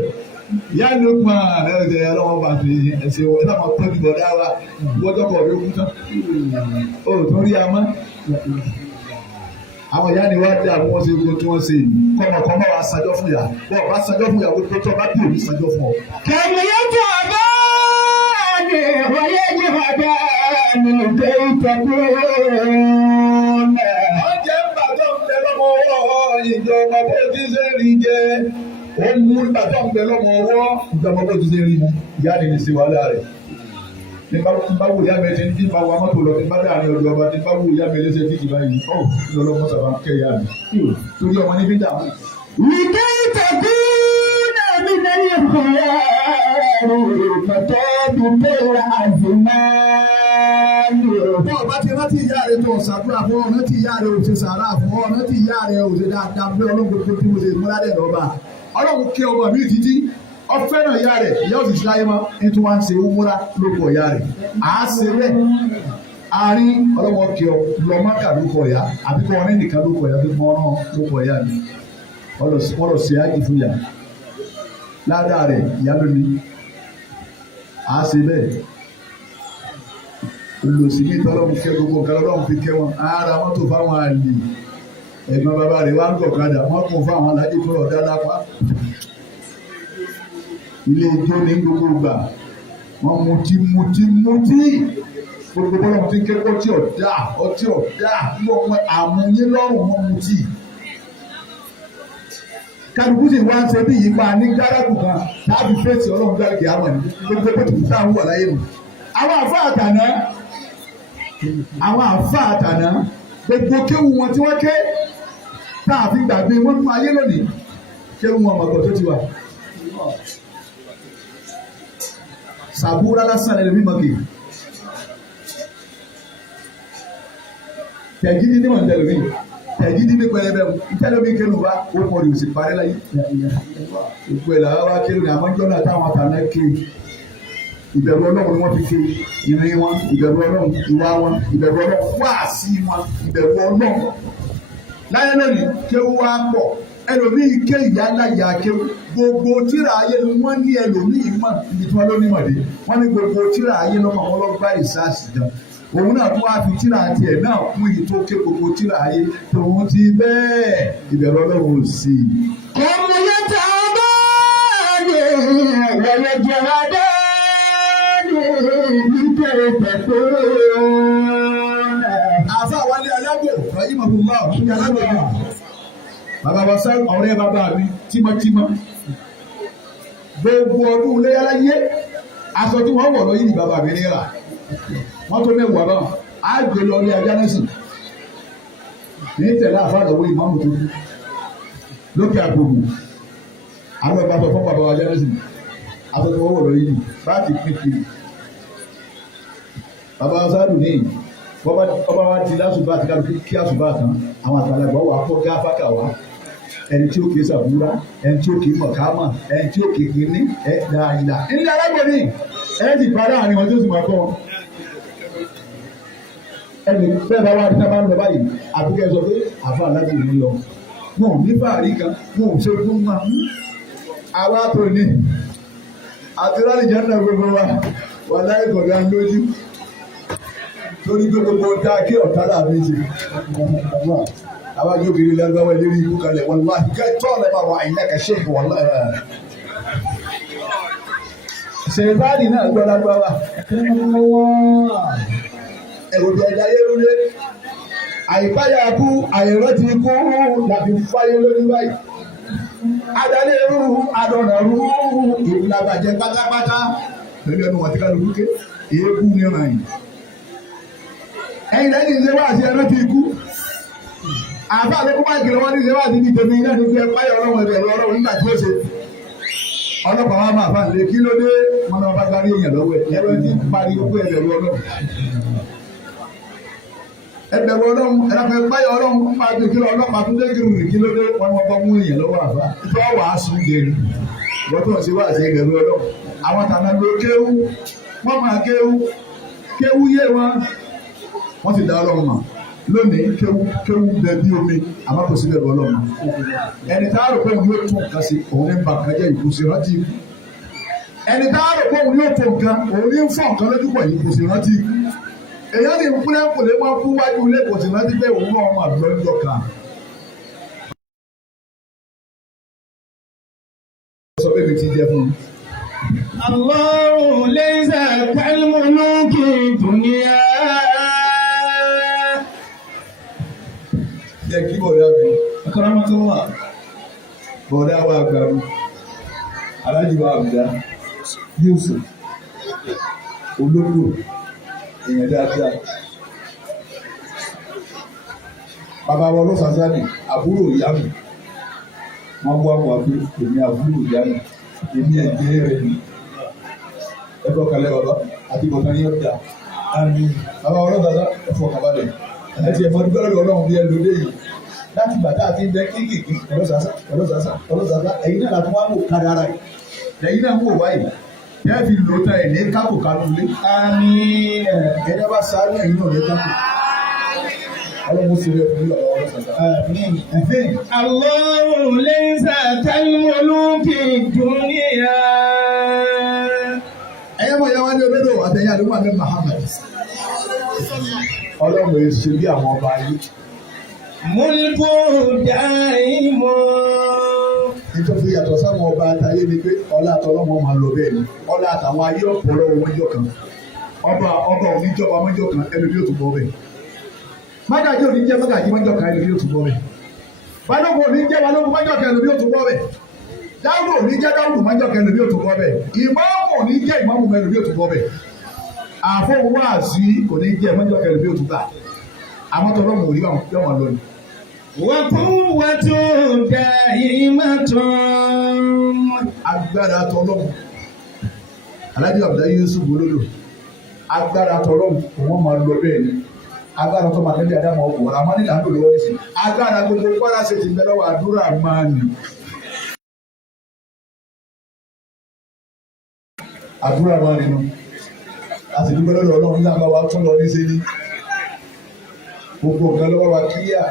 Ìyá ló pọn ẹ̀rọ ọlọ́wọ́ bá fi ẹsẹ̀ wọ̀ ẹ̀ náà máa tọ́jú bọ̀dá wa wọ́jọ́ kọ̀ ọ̀rẹ́ òkú tán. Ó tó rí amọ́ àwọn ìyá ni wá dé àwọn wọn ṣe gbogbo tí wọ́n ṣe yìí kọ́mọkọ́mọ wa sanjọ́ fún yà bọ́ọ̀ bá sanjọ́ fún yà wọ́n tó bá bí òní sanjọ́ fún ọ. kẹ̀mí yóò tó ọ̀gá ni wọ́yé yìí padà ní ìgbé ìtọ́kùn. ọjọ́ ìbàdàn ń bẹ lọ́mọ ọwọ́ ìjọba bó ti ṣe rí jẹ ó mú ìbàdàn ń bẹ lọ́mọ ọwọ́ ìjọba bó ti ṣe rí mu ìyá ni ní ṣe wàhálà rẹ̀ ní bá wù ìyá mi ti ń bá wa mọ́tò lọ ní bá dáhùn ọjọ́ ọba ní bá wù ìyá mi léṣe títí báyìí ọ̀ lọ́lọ́mọ sábà kẹ́ ìyá mi torí ọmọ níbí dààmú. ìgbé ìtọ́kùn náà mi náà yẹ kọ́ pẹ̀tọ́ bí bẹ́ẹ̀ àzùmáàlì. bọ́ọ̀ bá ti rántí ìyá rẹ̀ tó ṣàdúrà fún ọ rántí ìyá rẹ̀ ò ṣe sàárà fún ọ rántí ìyá rẹ̀ ò ṣe dáadáa pé ọlọ́run tó tí mo ṣe múlá dẹ̀ lọ́ba ọlọ́run kí ọmọ mi títí ọfẹ́ràn ìyá rẹ̀ ìyá òsì síláyé mọ́ ní tí wọ́n ń ṣe múra lóko ìyá rẹ̀ à á ṣe bẹ́ẹ̀ àárín ọlọ́wọ́ kí ọ lọ́mọ́kà lóko ìyá àbí kọ́ ọ́nẹ́ nìkan lóko ìyá tó mọ́ ọ́n lóko ìyá mi wọ́n lọ sí ájì fún ìyá ládàá rẹ̀ ìyá lónìí à á ṣe bẹ́ẹ̀ olùsí ní tọ́lọ́mù kẹ́ gbogbo nǹkan lọ́wọ́ fi kẹ́ wọn ara mọ́tò fáwọn àlè ẹ̀gbọ́n bàbá rẹ̀ wá ń gọ̀kadà wọ́n kún fún àwọn alájì tó ọ̀dá lápá ilé ijó ní gbogbo ìgbà wọ́n mutí gbogbo bọ́lá wọn ti ń kẹ́kọ̀ọ́ ọtí ọ̀dá gbogbo àmúyé lọ́rùn wọn mutí kálukú sì wá ń ṣe bí ìyípa ní gáràjù kan láti fèsì ọlọ́run gbàgbé àmọ́ ní gbogbo pé kìí sáà ń wà láyé nù àwọn àfa àtàná gbogbo kéwu wọn tí wọ́n ké táàfin gbàgbé wọn nú ayé lónìí kéwu wọn ọmọkàn tó ti wà. Sàbúrà lásán lẹ́nu mímọ́ kì í. Tẹ̀gídí ní wọn tẹ̀lé mi tẹ̀gídí ní pẹlẹbẹ mu ìtẹ́lẹ̀ mi kéwù bá ó kọ́ ní òsì parí láyé. Òkú ẹ̀ làwọn wá kéwù ní àmọ́jọ́ náà táwọn àtàná kéwù. Ìbẹ̀rù Ọlọ́run ni wọ́n fi ké ìrìn wọn ìbẹ̀rù Ọlọ́run ìwà wọn ìbẹ̀rù Ọlọ́run wáàsí wọn ìbẹ̀rù Ọlọ́run. Láyé lónìí kéwù wá pọ̀ ẹlòmíì ké ìyá láyà kéwù gbogbo tíra ayé ni wọ́n ní ẹlòmíì mọ̀ ibi tí wọ́n ló ní mọ̀dé wọ́n ní gbogbo tíra ayé lọ́mọ wọn lọ́gbà ìsáàsì gan òun náà tún wá fi tíra tiẹ̀ náà fún èyí tó ké gbogbo tíra ayé tòun ti bẹ́ẹ̀ ìbẹ̀rù Ọlọ́run ò sí. ọmọ yẹn ta bá ní ẹ̀rọ jẹ́ adé. Àfa wálé alágbò Ibrahim Abdullah ní alágbò náà. Bàbá wa sá ọ̀rẹ́ bàbá mi tímọ́tímọ́. Gbogbo ọdún léyàláyé aṣọ tí wọ́n wọ̀ lọ yìí ni bàbá mi ní rà. Wọ́n tó mẹ́wàá náà á gbé lọ ní Ajánẹ́sì. Ní tẹ̀lé àfa àdàwọ̀ ìmáàmù tó kú. Lókè àgbòmù. Àwọn ọba sọ fún bàbá wa Ajánẹ́sì. Aṣọ tí wọ́n wọ̀ lọ yìí bá ti pín kiri. Bàbá Sádù ní ọba wa ti lásùbà àti kí àsùbà tán àwọn àgbàlagbà wà kó gáfákà wá ẹni tí ó kì í sàbúrà ẹni tí ó kì í mọ̀kámà ẹni tí ó kì í kíní ẹ dáadáa. Ilé alágbèéní ẹni tí parí àárín wọn tó sì máa kọ́ wọn. Ẹni bẹ́ẹ̀ bá wà ní sábà ń lọ báyìí àbíkẹ́ sọ pé àfa alágbèéní lọ. Wọn ò ní fàárí kan wọn ò ṣe fún wa. Àwa tó ní àti láti jẹ́ náà gbogbo wa wà láì kọ̀dá lójú. Torí pé gbogbo ọ̀tá kí ọ̀tá làbí ṣe. Àwọn ajókèrè lágbàwọ̀ ìlérí ikú kalẹ̀ wọn wá tọ́ lẹ́bàá wa àyìnlá kẹsẹ̀ ìkọ̀ wọn lára. Ṣèbáàdì náà gbọ́ lágbàwà. Ẹ̀rù bí ẹja yé lóde. Àyíkáyà kú àyẹ̀rọ̀ ti kú làbí fáyé lórí báyìí. Adalé rú adọ̀nà rú ìlàbàjẹ́ pátápátá. Lórí ẹnu wọn ti ká lórí ké. Èébú ní ọ̀nà yìí. Ẹ̀yin lẹ́yìn ìṣe wá sí ẹran ti kú. Àbá àlékún máa kìlọ̀ wọ́n ní ìṣe wá sí ibi tèmi náà ní fi ẹ̀páyọ̀ ọlọ́run ẹ̀bẹ̀ ọlọ́run nígbà tí ó ṣe. Ọlọ́pàá wa máa bá lè kí ló dé wọn náà bá gbárí èèyàn lọ́wọ́ ẹ̀ ẹ̀rọ ti pariwo pé ẹ̀bẹ̀rù ọlọ́run. Ẹ̀bẹ̀rù ọlọ́run ẹ̀rọ ẹ̀páyọ̀ ọlọ́run máa gbé kí ọlọ́pàá tún dé kiri kí ló dé wọn máa bọ́ mú èèyàn lọ́wọ́ àbá. Ìtọ́ wàá sùn gẹ̀rù. Wọ́n tó ń ṣe wá sí ẹ̀bẹ̀rù ọlọ́run. Àwọn tàná ló kéwú. Wọ́n máa kéwú yé wọn. Wọ́n ti dá ọlọ́run mọ̀ lónìí kéwú bẹ bí omi àmọ́ kò sí bẹ́ẹ̀ bọ́ ọlọ́run. Ẹni tá a rò pé òun yóò tún nǹkan sí òun ní ba nǹkan jẹ́ ìkùsì rántí ikú. Ẹni tá a rò pé òun yóò tó nǹkan òun ní fọ́ nǹkan lójú pọ̀ ìkùsì rántí ikú. èyàn ní ìpínlẹ̀ kò lè máa fún wájú ilé kò sì rántí pé òun náà máa lọ níjọ kan. sọ pé mi ti jẹ fún un. Allahu laysa kal-muluki dunya. Jẹ́ kí bọ̀dá mi. Akramakallah. Bọ̀dá wa gbàrú. Aláàjì wa àbùdá. Yusuf. Olódò. Èèyàn dáadáa. Bàbá wa ọlọ́sàsánì, àbúrò ìyá mi. Wọ́n wá wà pé èmi àbúrò ìyá mi. Èmi ẹ̀jẹ̀ rẹ̀ ni. Ẹ fọ́ kalẹ̀ bàbá àti bọ̀dá yẹn dà. Bàbá ọlọ́sàsá ẹ fọ́ kabalẹ̀. Ẹ ti ẹ̀fọ́ dúpẹ́ lọ́dọ̀ Ọlọ́run bí ẹ lóde yìí. Láti bàtà àti ń bẹ kíkìkì ọlọ́sàsá ẹ̀yin náà láti wá wò kádàrá yìí. Ẹ̀yin náà wò wáyìí. Yẹ́n fi lò tán ẹ̀ ní kápò kálulé. Àmín. Ẹ̀dá bá sáré ẹ̀yin náà ní kápò. Ọlọ́run sì rẹ̀ fún ìlọ́wọ́ ọlọ́sàsá. Allahu laysa kal-muluki dunya. Ẹ̀yẹ́ mọ̀ ìyá wa ní olódò àtẹ̀yìn àdúgbò àti Muhammad. Ọlọ́run yìí ṣe bí àwọn ọba yìí. Mulku daimu. Nítorí yàtọ̀ sáwọn ọba àtàyè ni pé ọlá àtọlọ́mọ máa lọ bẹ́ẹ̀ ni. Ọlá àtàwọn ayé ọ̀pọ̀lọ́ ọmọjọ́ kan. Ọba oníjọba ọmọjọ́ kan ẹni bí ó tún bọ́ bẹ́ẹ̀. Mágàjí oníjẹ́ mágàjí ọmọjọ́ kan ẹni bí ó tún bọ́ bẹ́ẹ̀. Balógun oníjẹ́ balógun ọmọjọ́ kan ẹni bí ó tún bọ́ bẹ́ẹ̀. Dáúdù oníjẹ́ Dáúdù ọmọjọ́ kan ẹni bí ó tún bọ́ bẹ́ẹ̀. Ìmáàmù oníjẹ́ ìmáàmù ẹni bí ó tún bọ́ bẹ́ẹ̀. Àfọwọ́sí oníjẹ́ ọmọjọ́ kan ẹni bí ó tún gbà. Àwọn tọ́lọ́mù òrí wọn yọ̀ wọn lónìí. Wa quwwatu daimatun. Agbára tọ́lọ́mù. Aláàjì Abdulá Yusuf olódò. Agbára tọ́lọ́mù wọ́n máa lọ bẹ́ẹ̀ ni. Agbára tó máa tẹ́lẹ̀ Adámọ̀ ọkọ̀ wọn. Àmọ́ nílà ń lò lọ́wọ́ nísìnyí. Agbára gbogbo Kwara ṣe ti bẹ́lẹ̀ wà àdúrà máa nì. Àdúrà máa nínú. A sì dúpẹ́ lọ́dọ̀ Ọlọ́run ní àbáwá tún lọ ní sẹ́ni. Gbogbo nǹkan lọ́wọ́ wa kíyà.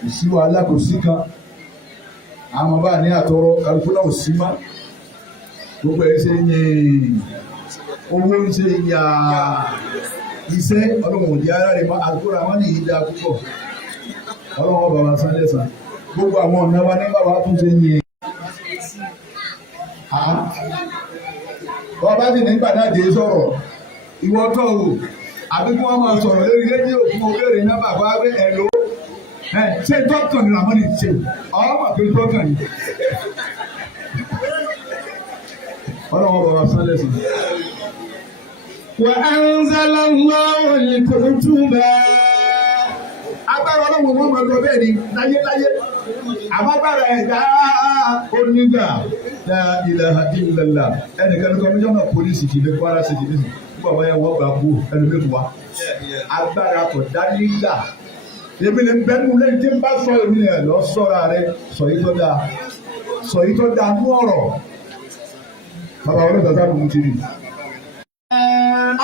Kò sí wàhálà kò sí kan. Àwọn bá ní àtọrọ kálukú náà ò sí má. Gbogbo ẹ̀ ṣe yìn. Owó ń ṣe yà. Iṣẹ́ Ọlọ́run ò di ara rẹ̀ mọ́ àdúrà wọn ní ìdá púpọ̀. Ọlọ́run bàbá Sunday san. Gbogbo àwọn ọ̀nà wa ní bàbá tún ṣe yìn. Bọ́bá sì nígbà náà dé sọ̀rọ̀. Ìwọ tọ̀ wò. Àbí kí wọ́n máa sọ̀rọ̀ lórí rédíò fún obìnrin náà bàbá wẹ́ ẹ̀ ló. Ṣé dọ́kítọ̀ ni làwọn lè ṣe? Ọmọ pé dọ́kítọ̀ ni. Ọlọ́run bàbá Sunday san. Wa anzala Allahu al-kutuba. Agbára Ọlọ́run wọn máa lọ bẹ́ẹ̀ ni láyéláyé. Àbábára ẹ̀dá onígbà la ilaha illallah. Ẹnìkan ní kọ́míṣánná pólísì kìí lè Kwara sí kìí nísìn. Nígbà wáyé wọ́n gbà bú ẹnu mẹ́tò wá. Agbára kò dá nígbà. Èmi lè bẹ́nu lẹ́yìn tí ń bá sọ èmi lè lọ sọ́ra rẹ̀ sọ yìí tó dáa. Sọ yìí tó dáa ní ọ̀rọ̀. Bàbá wọlé dàda ló mú kiri.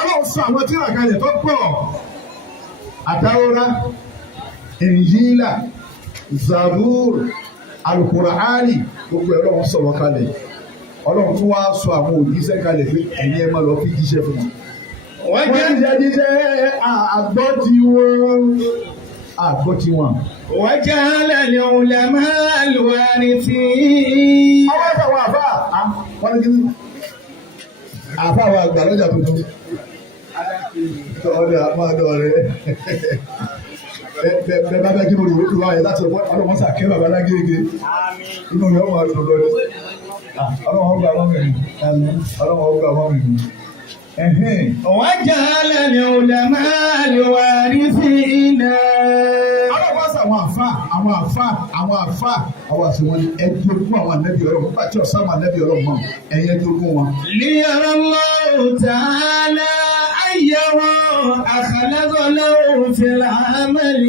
Ọlọ́run sọ àwọn tíra kalẹ̀ tó pọ̀. Àtàwọ́rá, Ìnjílà, Zabur, Al-Qur'ani, gbogbo ẹ̀rọ wọn sọ̀rọ̀ kalẹ̀. Ọlọ́run tún wá sọ àwọn òjíṣẹ́ kalẹ̀ pé ẹ̀yin ẹ máa lọ fi jíṣẹ́ fún wọn. Wọ́n jíṣẹ́ àgbọ́ ti wọn. وجعل العلماء الوارثين. Àwọn ẹ̀fọ́ àwọn àfà wọ́n ní kí ni? Àfà àwọn àgbà lọ́jà tuntun. Ọ̀dọ̀ àmọ́dọ̀ rẹ̀. Bẹ́ẹ̀ bá bẹ́ẹ̀ kí mo lè wípé wáyé láti ọlọ́mọ sàkẹ́ bàbá lágége. Inú rẹ̀ wọ́n lò lọ́dọ̀. Ọlọ́mọ ọgbà wọn mẹ́rin. Ọlọ́mọ ọgbà wọn mẹ́rin. وجعل العلماء الوارثين. Ọlọ́mọ sà àwọn àfà àwọn àṣewọ́n ẹ̀dógún àwọn ànẹ́bí ọlọ́run nígbà tí ọ̀sán àwọn ànẹ́bí ọlọ́run mọ̀ ẹ̀yẹ ẹ̀dógún wọn. ليرى الله تعالى أيها أخلق له في العمل.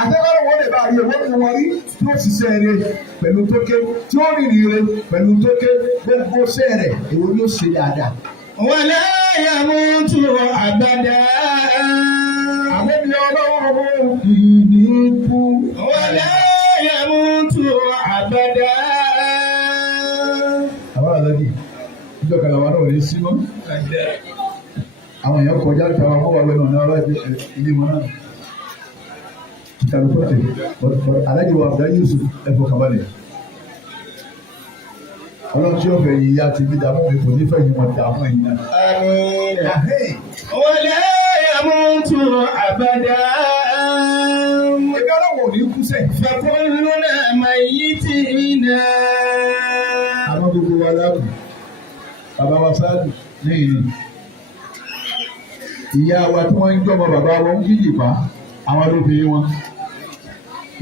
Àtẹ́lẹ́wọ̀n wọ́n lè bá ayé wọ́n ní wọ́n rí tí ó ṣiṣẹ́ rẹ̀ pẹ̀lú tókè tí ó rìnrìn rẹ̀ pẹ̀lú tókè gbogbo ṣẹ́ rẹ̀ èwo ni ó ṣe dáadáa. ولا يموت أبدا. Àbẹ́bí ọlọ́run ìní kú. ولا يموت أبدا. Àwọn àlọ́jì ìjọba làwọn náà lè sí mọ́. àwọn èèyàn kọjá ta wọn wà lẹ́nu ọ̀nà ọlọ́ọ̀dẹ ilé wọn náà kálukú alájọ wa Abdul Yusuf ẹ̀fọ́ kabalẹ̀ ọlọ́run tí ó fẹ́ yìí ya ti bí dààmú mi kò ní fẹ́ yìí wọn dààmú ẹ̀yìn náà. wọlé yamutu abada. ẹgbẹ́ ọlọ́wọ́ ò ní kú sẹ́. fakuluna mayitina. àwọn gbogbo wa láàbù bàbá wa sáàbù ní ìlú ìyá wa tí wọ́n ń jọmọ bàbá wọn ń kíjì pa àwọn lóbìnrin wọn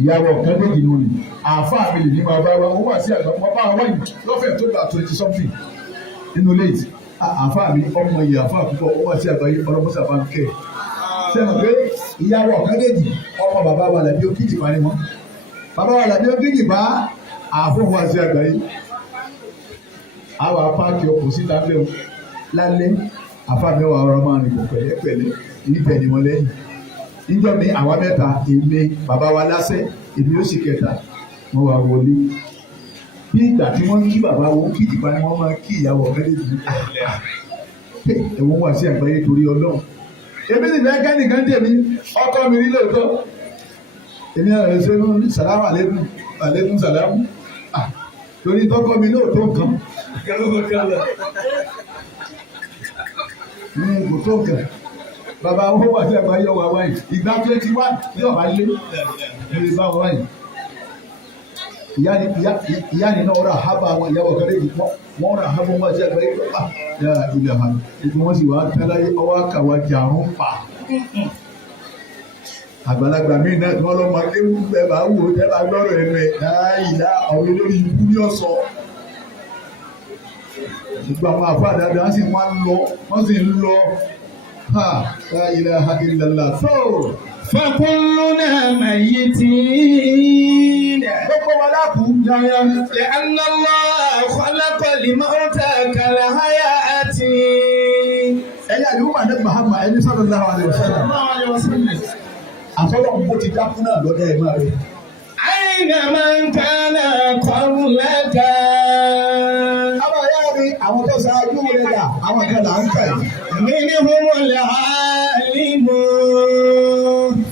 ìyàwó kẹ́dọ̀gì lónìí àáfàá mi lè ní bàbá wa wọ́n wà sí àgbà wọn bá wáyé lọ́fẹ̀ẹ́ tó gbà 20 something nínú late àáfàá mi ọmọ ìyá àáfàá púpọ̀ wọ́n wà sí àgbáyé ọlọ́mọsà bá ń kẹ́ sẹ́nu pé ìyàwó kẹ́dọ̀gì ọmọ bàbá wa làbí ó kíjì pa ni wọ́n bàbá wa làbí ó kíjì pa àáfàá wà sí àgbáyé àwọn apáàkì ọkọ̀ síta bẹ́ẹ̀ lálẹ́ àfàmẹ́wàá ọ̀rọ̀ máa rìn pẹ̀lẹ́pẹ̀lẹ́ níbẹ̀ ni wọ́n lẹ́yìn níjọ́ mi àwa mẹ́ta èmi bàbá wa lásẹ̀ èmi ó sì kẹta wọ́n wá wọlé bí ìgbà tí wọ́n ń kí bàbá wọn kí ìdìbò ni wọ́n máa kí ìyàwó ọ̀gẹ́dẹ́dì ẹ̀wọ̀n wà sí àgbáyé torí ọlọ́run èmi sì fẹ́ kẹ́nìkan tèmi ọkọ mi rí lóòótọ́ èmi àrẹ ṣe ń sàlámù àlékún sàlámù torí tọkọ mi lóòótọ́ nǹkan kò tó kẹ bàbá wọn wà sí àgbáyé ọwọ́ àwáyé ìgbà 21 ní ọba lé lórí bá wọn wáyé ìyá ni náà rà hábà àwọn ìyàwó kan lẹ́yìn wọn rà hábà wọn sí àgbáyé ọba yàrá ilẹ̀ hàn ètò wọn sì wà tẹ́láyé ọwọ́ àkàwà jàrún pa àgbàlagbà míì náà tí wọn lọ máa ké ẹ bá wò ó tẹ́ bá gbọ́rọ̀ ẹnu ẹ̀ láàyè ọ̀rọ̀ lórí ibú ní ọ̀sọ́ gbogbo àwọn àfa dáadáa sì wọ́n sì ń lọ ha la ilaha illallah tó. fakuluna mayitina. gbogbo wa láàbù yáyá. li'anna Allah khalaqa al-mawta kal-hayati. ẹ̀yà yóò máa dẹ́ Muhammad ẹni sallallahu alaihi wasallam. àtọ́lọ́ bó ti dákú náà lọ́dọ̀ ẹ̀ máa rí. aina man kana qablaka. àwọn tó ṣáájú rẹ̀ dà àwọn kan là ń kà yìí. minhumul alimu.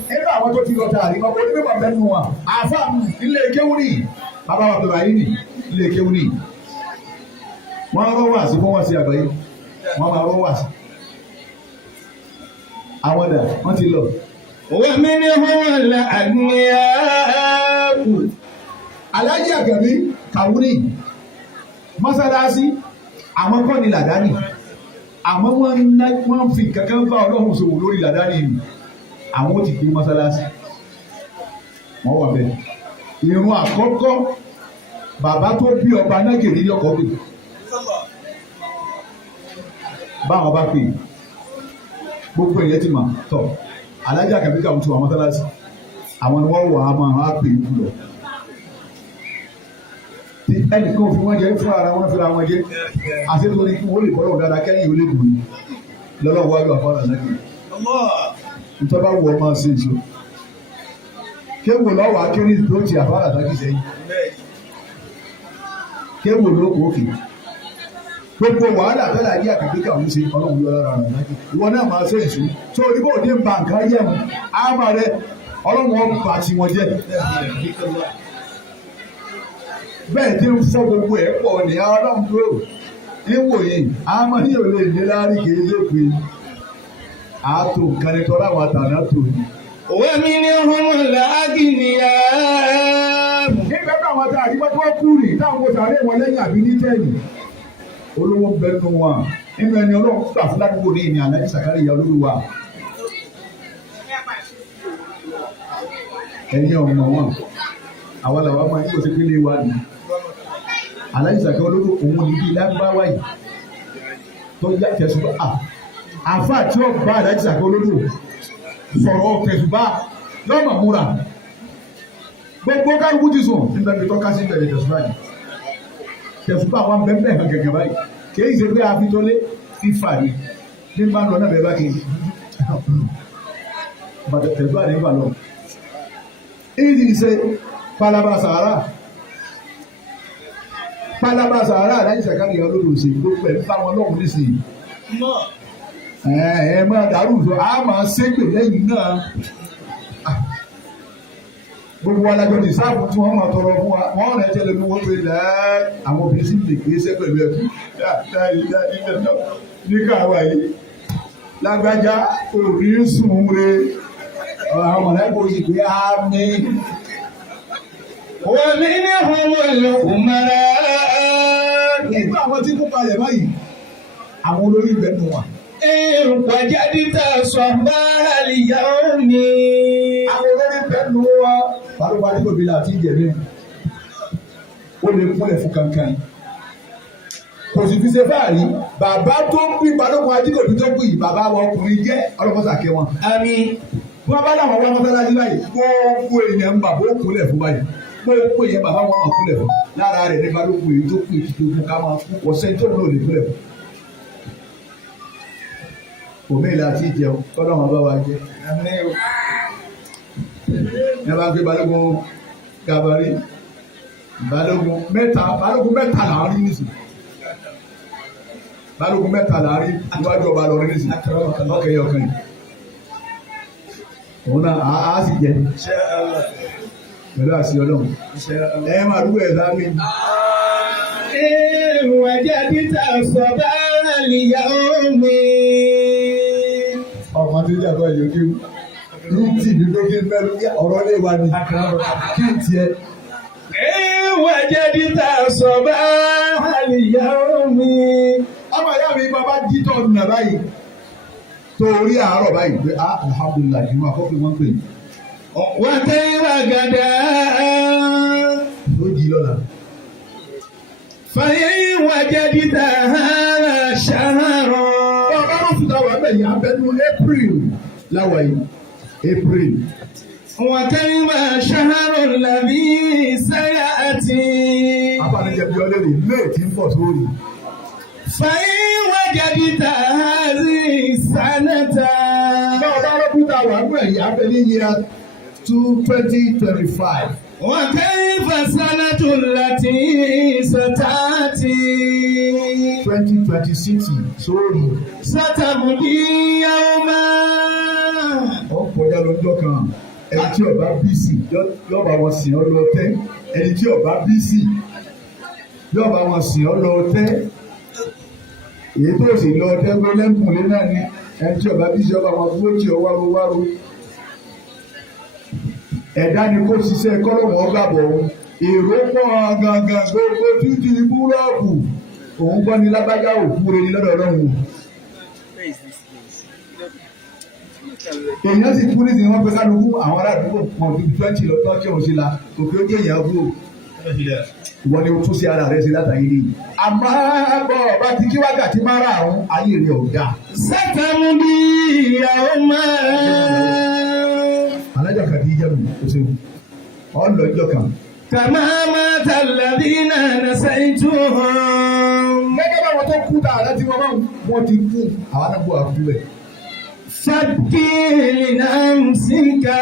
nínú àwọn tó ti lọ ta àríwá wọlé bí wọn bẹnu wa àfa ilé kéwúrì bàbá wa bẹ̀rẹ̀ ayé ni ilé kéwúrì wọn rọ wá sí fún wọn sí àgbáyé wọn máa rọ wá sí. àwọn dà wọn ti lọ. wa minhumul agniya. alájí àgàbí kàwúrì mọ́sálásí àwọn kọ́ ni làdáni àmọ́ wọ́n fi kankan bá ọlọ́run sòwò lórí làdáni yìí àwọn ti gbé mọ́sálásí wọ́n wà bẹ́ẹ̀. ìrun àkọ́kọ́ bàbá tó bí ọba nágèrè yọkọ̀ gbé báwọn bá pè gbogbo èyẹ ti mà tọ̀ alájà kàbíkà ń tu àwọn mọ́sálásí àwọn ni wọ́n wà á máa á pè é kú lọ. ẹnìkan òfin wọn jẹ fún ara wọn fúnra wọn jẹ àti nítorí kí wọn lè bọ́ lọ́wọ́ dáadáa kẹ́yìn ó lè dùn yìí lọ́lọ́wọ́ wájú àfọ́nà lẹ́kìn. nítorí bá wù ọ́ máa ṣe èso kéwò lọ́wọ́ akéré tó ti àfọ́nà lẹ́kìn sẹ́yìn kéwò ló kó òkè gbogbo wàhálà fẹ́lá yí àkàkíkà òun ṣe ọlọ́run yọ lára rẹ̀ lẹ́kìn ìwọ náà máa ṣe èso tó o ní bó o ní ba nǹkan yẹ̀ mu àmà rẹ ọlọ́run wọn bá ti wọn jẹ́ bẹ́ẹ̀ tí ń fọ́ gbogbo ẹ̀ pọ̀ ní ọlọ́run dúró níwòye àmọ́ ní òun lè ní láàrín kì í ṣe pé àátò nǹkan ní tọ́lá àwọn àtàná tò ní. wa minhumul agniya. nígbà tí àwọn àtàrí bá tó kú rì táwọn kò sàárè wọn lẹ́yìn àbí ní tẹ́yìn olówó ń bẹnu wọn nínú ẹni ọlọ́run gbà fún ládùúgbò ní ìní Àlàjí Sàkáríyà Olúwa. ẹ̀yin ọmọ wọn àwọn làwọn máa ń kó sí pélé wa ni. Àlàjí Sàkáríyà Olúwa òun ní bí lágbáwá yìí tó yá tẹ̀sùbá àfa tí ó bá Àlàjí Sàkáríyà Olúwa sọ̀rọ̀ tẹ̀sùbá lọ́mọ múra gbogbo kálukú ti sùn nígbà tí tọ́ka sí ìbẹ̀rẹ̀ tẹ̀sùbá yìí tẹ̀sùbá wa bẹ́ẹ̀ bẹ́ẹ̀ hàn gẹ́gẹ́ báyìí kì í ṣe pé àfitọ́lé fífà ni bí n bá lọ náà bẹ́ẹ̀ bá kì í bàtà tẹ̀sùbá ní ìgbà lọ. ìdí ṣe palaba sàárà Àlàjí Sàkáríyà Olúwa ṣe gbogbo ẹ̀ ń bá wọn lọ́hùn nísìnyí. ẹ máa dàrú sọ a máa ṣépè lẹ́yìn náà gbogbo alájọ ní sáàbù tí wọ́n máa tọrọ fún wa wọ́n rẹ̀ tẹ́lẹ̀ ní wọ́n pé lẹ́ẹ̀ àwọn obìnrin sì lè gbé sẹ́ pẹ̀lú ẹ̀kú ní káwa yìí lágbájá òbí sùn re àwọn mọ̀lẹ́kọ̀ọ́ sì pé àmì. wọ́n ní ní ọmọ ìlúkùnmọ́ra. nígbà àwọn tí kú palẹ̀ báyìí àwọn olórí ìbẹ̀ nù wà. Wàjáde tá a sọ bára lè yá òní. Àwọn olórí ìbẹ̀ nù wà. Balùwẹ̀ àti òbí la ti jẹ mí. Ó lè kúnlẹ̀ fún kankan. Kò sì fi ṣe báyìí. Bàbá tó ń pín Balùwẹ̀ Ajíkòbí tó pín bàbá wọn ọkùnrin jẹ́ ọlọ́mọsàkẹ́ wọn. Àmín. Wọ́n bá dàwọn wọ́n mọ́tálásí báyìí. Gbogbo èèyàn ń bàbá ó kúnlẹ̀ fún báyìí. Gbogbo èèyàn bàbá wọn máa kúnlẹ̀ fún. Lára rẹ̀ ní Balùwẹ̀ èyí tó pín ìtìtò ká máa kú. Ọ̀sẹ̀ tó ń lò lè kúnlẹ̀ fún. Òmìnira ti jẹun kọ́dọ̀ wọn bá wa jẹ. Ní a bá gbé balógun gabari balógun mẹ́ta là ń rí nísì balógun mẹ́ta là ń rí níwájú ọba lọ rí nísì ọkẹ yẹ ọkàn yìí òun náà á sì jẹ pẹ̀lú àṣì Ọlọ́run ẹ máa dúró ẹ láàmì. Wàjà títà sọ̀bá àlìyá omi. Ọmọ tó jẹ́ àbọ̀ ìyókè rúùtì ní lókè mẹ́lú ọ̀rọ̀ lè wà ní kí n tiẹ̀. Wàjà títà sọ̀bá àlìyá omi. Ọmọ ìyá mi bàbá jíjọ́ nà báyìí torí àárọ̀ báyìí pé alhamdulilayi ìwọ àkọ́kọ́ wọn pè é. Wọ́n tẹ́ ìwà gàdá. Ló jí lọ́la. Fàyè wàjà títà hàrà ṣàhàrọ̀. Bàbá wọn fi táwọn abẹ́ yìí abẹ́nu April láwa yìí April. Wàkàìwà ṣàhàrọ̀ làbí sáyà àti. Abánijẹ́ bí ọlẹ́rìí May ti ń pọ̀ sórí. Fàyè wàjà títà hàzí sànàtà. Bàbá wọn fi táwọn abẹ́ yìí abẹ́ni yíya 2025. وكيف سنة التي ستأتي 2026 sórí. ستمضي يوما. Ó kọjá lọ́jọ́ kan ẹni tí ọba bísí yọba wọn sìn ọ́ lọ tẹ́ ẹni tí ọba bísí yọba wọn sìn ọ́ lọ tẹ́ èyí tó sì lọ tẹ́ gbé lẹ́kùnlé náà ni ẹni tí ọba bísí yọba wọn gbó tí ọ wárò. Ẹ̀dá ni kó ṣiṣẹ́ kọ́lọ́mù ọgbàbọ̀ òun èrò pọ̀ gangan gbogbo títí búrọ́ọ̀bù òun gbọ́ ni lágbájá òkú rẹ̀ ní lọ́dọ̀ Ọlọ́run. Èèyàn sì kú nísìnyí wọ́n fẹ́ kálukú àwọn ará àdúgbò wọn ti 20 lọ tọ́jú òun sí la òkè ó jẹ́ èèyàn bú ìwọ ni o tún sí ara rẹ sí látàrí rí. Àmọ́ bọ̀ bá ti kí wákàtí márààrún ayé rẹ̀ ò dáa. Sátàmù bí ìyàwó máa. Alájà kàdí ìjẹun kò séwu ọlọ́jọ́ kan. Kàmá máa tàlàbí náà nà sẹ́yìntú hàn. Gẹ́gẹ́ bá wọn tó kú tà láti wọ́n ti kú àwọn náà bọ̀ àkú rẹ̀. Fàkìlì náà ń sìnkà.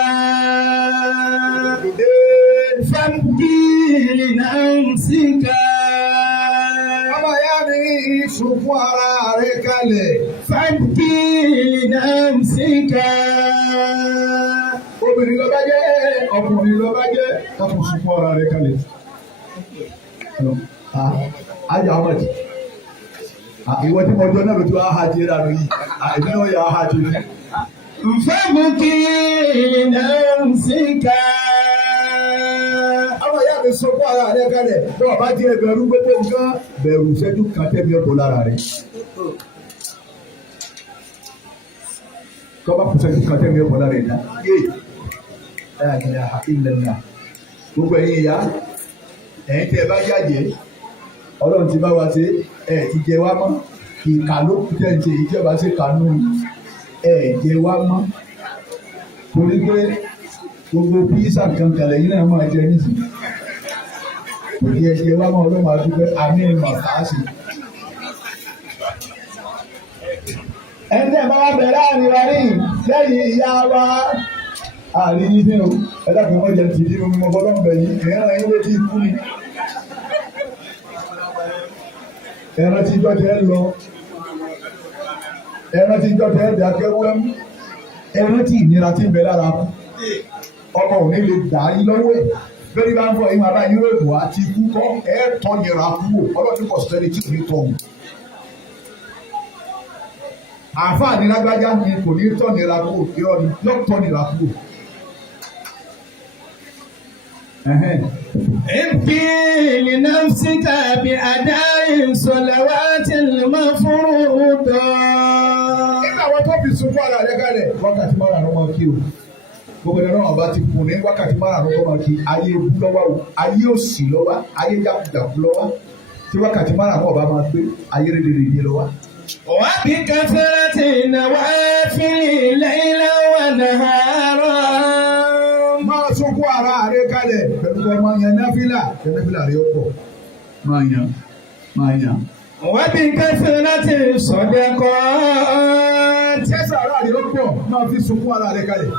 Fàkìlì náà ń sìnkà. Ọmọ ìyá mi sunkún ara rẹ̀ kalẹ̀. Fàkìlì náà ń sìnkà. Obìnrin ló bá jẹ́ ọkùnrin ló bá jẹ́ ọkùnrin sunkún ara rẹ̀ kalẹ̀. Ajá ọmọdé. Ìwọ tí mo jọ náà ló tún áhájì dànù yìí. Èmi náà yà áhájì mi. Fàkìlì náà ń sìnkà. Ọmọ ìyá mi sunkún ara rẹ̀ kalẹ̀. Bí ọba jẹ́ bẹ̀rù gbogbo nǹkan, bẹ̀rù ìṣẹ́jú kan tẹ́mi ọ̀pọ̀ lára rẹ̀. Kọ́ba kùsẹ̀ ní kan tẹ́mi ọ̀pọ̀ lára rẹ̀ dá. Gbogbo ẹ̀yin ìyá ẹ̀yin tẹ́ ẹ bá yàjẹ́ Ọlọ́run ti bá wa ṣe ẹ̀ ti jẹ wá mọ́ ìkà ló kù tẹ́ ń ṣe ìjọba ṣe kànú ẹ̀ jẹ wá mọ́ torí pé gbogbo píísà kankan lẹ́yìn náà máa jẹ nísìnyí kò ní ẹ jẹ wá mọ́ Ọlọ́run àdúgbò àmì ìmọ̀ káàsì. Ẹni tẹ́ ẹ bá wá bẹ̀rẹ̀ àmì wa rí lẹ́yìn ìyá wa àrí yín ní o ẹ dákun ọmọ jẹ tìdí omi mọ bọlọ ń bẹ yìí ẹran yín ló ti kú ni ẹran tí jọjọ ẹ lọ ẹran tí ìjọ tẹ́ ẹ̀dá kẹ́wọ́ ẹran tí ìnira ti ń bẹ lára kú ọmọ òní lè dà á lọ́wọ́ ẹ̀ bẹ́ẹ̀ni bá ń bọ̀ ìmọ̀ abáyé yúròpù àti ikú kọ́ ẹ̀ tọ́ nira kú wò ọlọ́dún kọ̀ sẹ́ni tí kò ní tọ̀ wò. àǹfààní lágbájá ni kò ní tọ́ nira kú wò yọ tọ́ nira kú wò. ابكي لنفسك بأداء الصلوات المفروضة. nígbà wọn tó fi sunkún ara rẹ kalẹ̀ wákàtí márùn-ún máa kí o gbogbo ẹ̀rọ náà bá ti kùn ní wákàtí márùn-ún tó máa kí ayé ewu lọ́wọ́ o ayé òsì lọ́wọ́ ayé jákujàku lọ́wọ́ tí wákàtí márùn-ún ọba máa gbé ayé rèdèrèdè lọ́wọ́. وبكثرة النوافل ليلا ونهارا. máa sunkún ara rẹ kalẹ̀ pẹ̀lú ọmọ yẹn náfìlà rẹ ó pọ̀ máa yan. وبكثرة الصدقات. tẹ́sán ara rẹ ó pọ̀ máa fi sunkún ara rẹ kalẹ̀.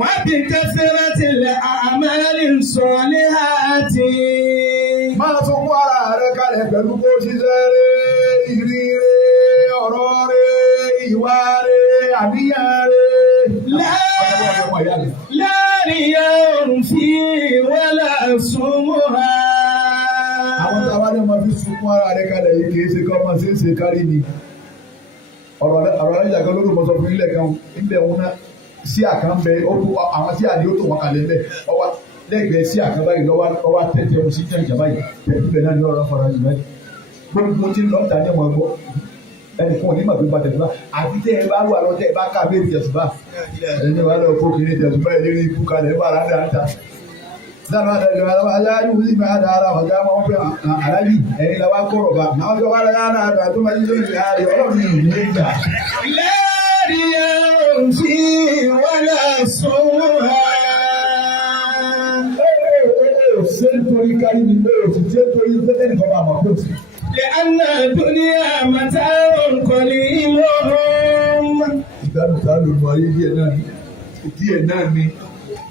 وبكثرة الأعمال الصالحات. máa sunkún ara rẹ kalẹ̀ pẹ̀lú kó ṣiṣẹ́ rẹ ìrì rẹ ọ̀rọ̀ rẹ ìwà rẹ àníyàn rẹ. لا رياء فيه ولا سمعة. àwọn táwa ní ọmọ fi sunkún ara rẹ kalẹ̀ yìí kì í ṣe kọ́ ọmọ ṣe é ṣe kárí ni. ọ̀rọ̀ alájà kan lórí mọ́sọ̀ fún ilẹ̀ kan níbẹ̀ wọn náà sí àkànbẹ àwọn tí àdé ó tó wọn kalẹ̀ ńbẹ ọwọ́ lẹ́gbẹ̀ẹ́ sí àkànbá yìí lọ́wọ́ tẹ̀tẹ̀ ọ̀hún sí jẹ́ ìjàmbá yìí tẹ̀tẹ̀ náà ní ọ̀rọ̀ fọ̀rọ̀ yìí báyìí. gbogbo tí ń lọ ta ní ọmọ ẹgbọ́ ẹnì fún onímọ̀ tó bá tẹ̀sùbá àti tẹ́ ẹ bá wà lọ tẹ́ ẹ bá ká bẹ́ẹ̀ tẹ̀sùbá ẹni wà lọ kó kiri tẹ̀sùbá ẹ̀ lérí ikú kalẹ̀ bá ara dáa dáná aláàjú wúlí máa da ara ọ̀gá wọn fẹ́ aláàjì ẹ̀yin la wá kọ̀rọ̀ bá àwọn ọjọ́ wa lára náà tó máa ń sọ ìrìn àárẹ̀ ọlọ́run ní ìlú ìgbà. láàrin fi wàlá sọ́wọ́. ṣé nítorí kárí mi pé òsì ṣé nítorí pẹ́tẹ́ nìkan máa mọ̀ pé òsì. لأن الدنيا متاع قليل. ìgbàlùkà ló mọ ayé díẹ̀ náà ni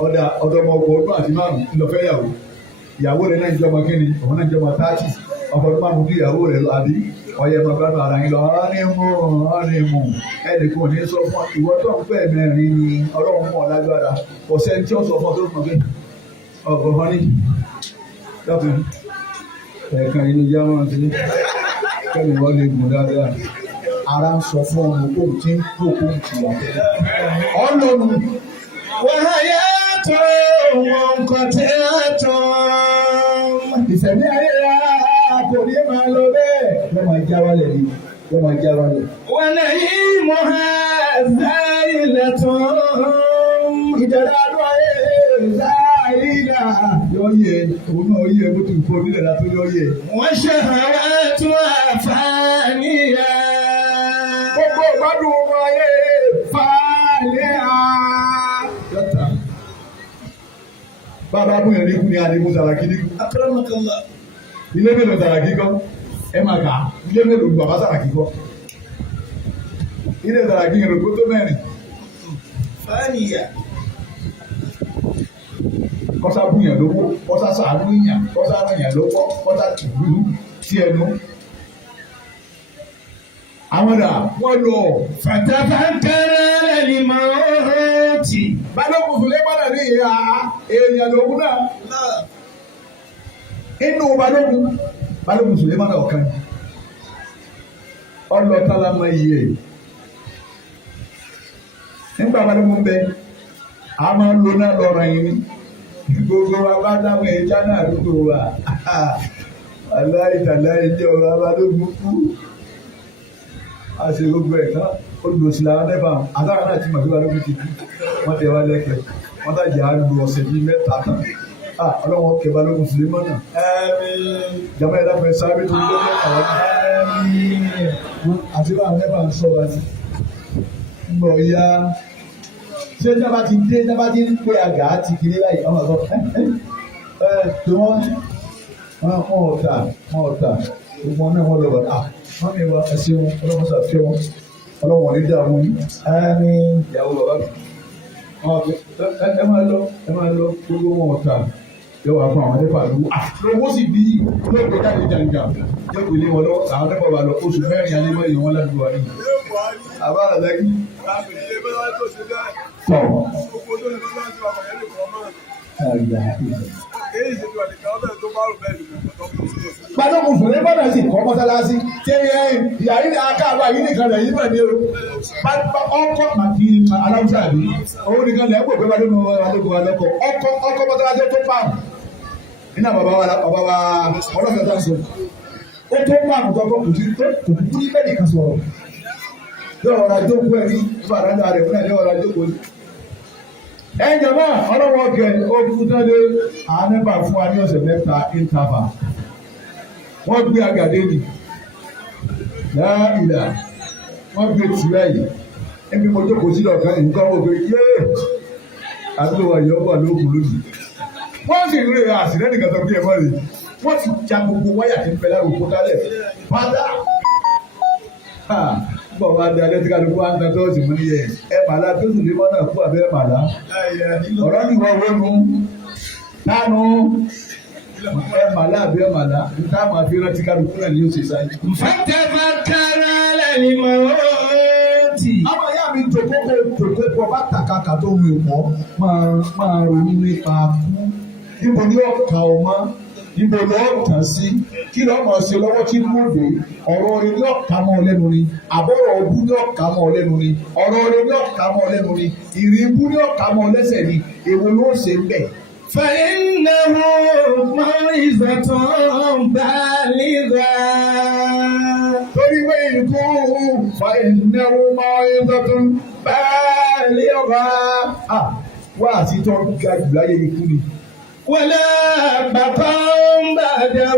ọ̀dọ̀ ọmọ ọgbọ̀n àti márùn-ún lọ́fẹ́ ìyàwó rẹ̀ náà ń jọmọ kí ni òun náà ń jọmọ 30 ọkọ̀ márùn-ún kí ìyàwó rẹ̀ lọ àbí ọyẹ bàbá ara yín lọ ọ́nìmù ẹnìkan ní sọ fún ìwọ tó ń pẹ́ mẹ́rin ni ọlọ́run mọ̀ lágbára ọ̀sẹ̀ tí ó sọ fún ọ tó mọ̀ pé ọ̀gbọ̀n ní lọ́kùn ẹ̀ẹ̀kan inú jámọ́ sí kẹ́mi wọ́n lè gùn dáadáa ara ń sọ fún ọmọ kó tí ń kó kó tì wá ọlọ́run. وحياة منقطعة. ìṣẹ̀lẹ̀ ayé rà kò ní máa lọ bẹ́ẹ̀ yóò máa já wálẹ̀ ni yóò máa já wálẹ̀. ونعيمها زائلة. ìjọba àdúrà ayé záàyídà yóò yẹ òun náà yẹ bó ti kó nílẹ̀ látó yóò yẹ. وشهواتها فانية. gbogbo ìgbádùn ọmọ ayé fàálẹ́ à. bàbá bóyá ní kú ní adigun Sàràkí ní kú. ilé mélòó Sàràkí kọ́ ẹ máa kà á ilé mélòó bàbá Sàràkí kọ́ ilé Sàràkí yẹn lóko tó mẹ́rin. fàníyà. kọ́sá búyàn lówó kọ́sá sàánú yàn kọ́sá ràyàn lówó kọ́sá tìlú sí ẹnu. àwọn dà wọ́n lọ. فتفكر للموت. balógun Sùlẹ́mánà ní ìhà èèyàn lòun náà. inú balógun Sùlẹ́mánà ọ̀kan ọlọ́tàlámà iye nígbà balógun bẹ a máa ń lo náà lọ́rọ̀ yìí ní gbogbo wa bá dáhùn ẹja náà lóko wa aláìtàláì jẹ́ ọ̀rọ̀ balógun kú a ṣe gbogbo ẹ̀ náà olùdòsí làwọn nẹ́fà àtàwọn náà ti mọ̀ sí balógun ti kú wọ́n tẹ wá lẹ́kẹ̀ẹ́ wọ́n tàjà á lu ọ̀sẹ̀ bíi mẹ́ta tán ọlọ́wọ́n kẹ balógun Sùlẹ́mánà jàmbá ẹ̀dá fẹ́ sáré tó ń lọ́jọ́ àwọn àti báwọn nẹ́fà ń sọ wa sí gbọ̀ ya ṣé jábá ti dé jábá ti ń pè àgà àti kiri láyé ọmọ ọ̀gọ́ tí wọ́n ọ̀tà gbogbo náà wọ́n lọ bàtà wọ́n mi wá ẹsẹ̀ wọn ọlọ́wọ́n sàfẹ́ wọn ọlọ́wọ́n ní dààmú ìyàwó bàbá mi ẹ máa lọ gbogbo wọn ọ̀tà yóò wá fún àwọn nípa lówó sì bí yóò gbé jáde jàǹjà yóò gbé lé wọn lọ àwọn nípa wà lọ oṣù mẹ́rin alẹ́ mọ́ ìyẹn wọn ládùúgbò wa ní. àbára lẹ́kí. tọ́ gbadọ́kùn fún ní bọ́dà sì kọ́ mọ́sálásí tí ìyá yìí akáàbà yìí nìkan lẹ̀ yìí bẹ̀rẹ̀ o ọkọ̀ àti aláwùsá àbí owó nìkan lẹ̀ ẹ̀kọ́ ìgbẹ́ balógun alẹ́kọ̀ ọkọ̀ mọ́sálásí tó pààmù nínú bàbá wa ọlọ́fẹ́ tó ń sọ ó tó pààmù tó kọ́ kò sí ní bẹ́ẹ̀ nìkan sọ̀rọ̀ yóò rọra jókòó ẹ̀rí fún àdáńdá rẹ̀ fún ẹ̀rí ọ̀rọ̀ jókòó ẹ̀jọba ọlọ́wọ́ gẹ̀ ogun tẹ́lẹ̀ àánẹ́bà fún wa ní ọ̀sẹ̀ mẹ́ta ìntàbà wọ́n gbé àgàdé ni láìlà wọ́n gbé tìrẹ yìí ẹbí mo jókòó sílẹ̀ ọ̀kan yìí nǹkan wọ́n gbé yéé àdúgbò àyọ̀bọ̀ lóògùn lónìí wọ́n sì rí àṣìlẹ́ nìkan tó bí ẹ̀fọ́ rẹ̀ wọ́n ti ja gbogbo wáyà tí ń bẹ lára òkú tálẹ̀ pátá bọ̀ wá di alẹ́ tí kálukú wá ń tan tọ́ọ̀sì mú níyẹn màlá tó sì lé mọ́nà kú abẹ́ màlá ọ̀rọ̀ ni wọ́n wọ́nu tánu màlá abẹ́ màlá níta máa fi rántí kálukú náà ní oṣù sáyé. fàtẹ́fà kára lẹ́yìn mọ́ ọ́ọ́tì. àwọn ìyá mi tòkókò bá tàkàkà tó wù mọ́ máa ronú nípa kú níbo ni ọ̀ka ọmọ níbo ni ọ̀tàn sí kí lọ́ mọ̀ ṣe lọ́wọ́ tí kò dé ọ̀rọ̀ rẹ ní ọ̀ka mọ́ ọ lẹ́nu ni àbọ̀rọ̀ ọ̀bú ní ọ̀ka mọ́ ọ lẹ́nu ni ọ̀rọ̀ rẹ ní ọ̀ka mọ́ ọ lẹ́nu ni ìrìn ibú ní ọ̀ka mọ́ ọ lẹ́sẹ̀ ni èwo ló ṣe ń bẹ̀. فإنه موعظة بالغة. torí pé ìkú فإنه موعظة بالغة. wá àti tó ń ga jù láyé ikú ni. ولا بقاء بعده.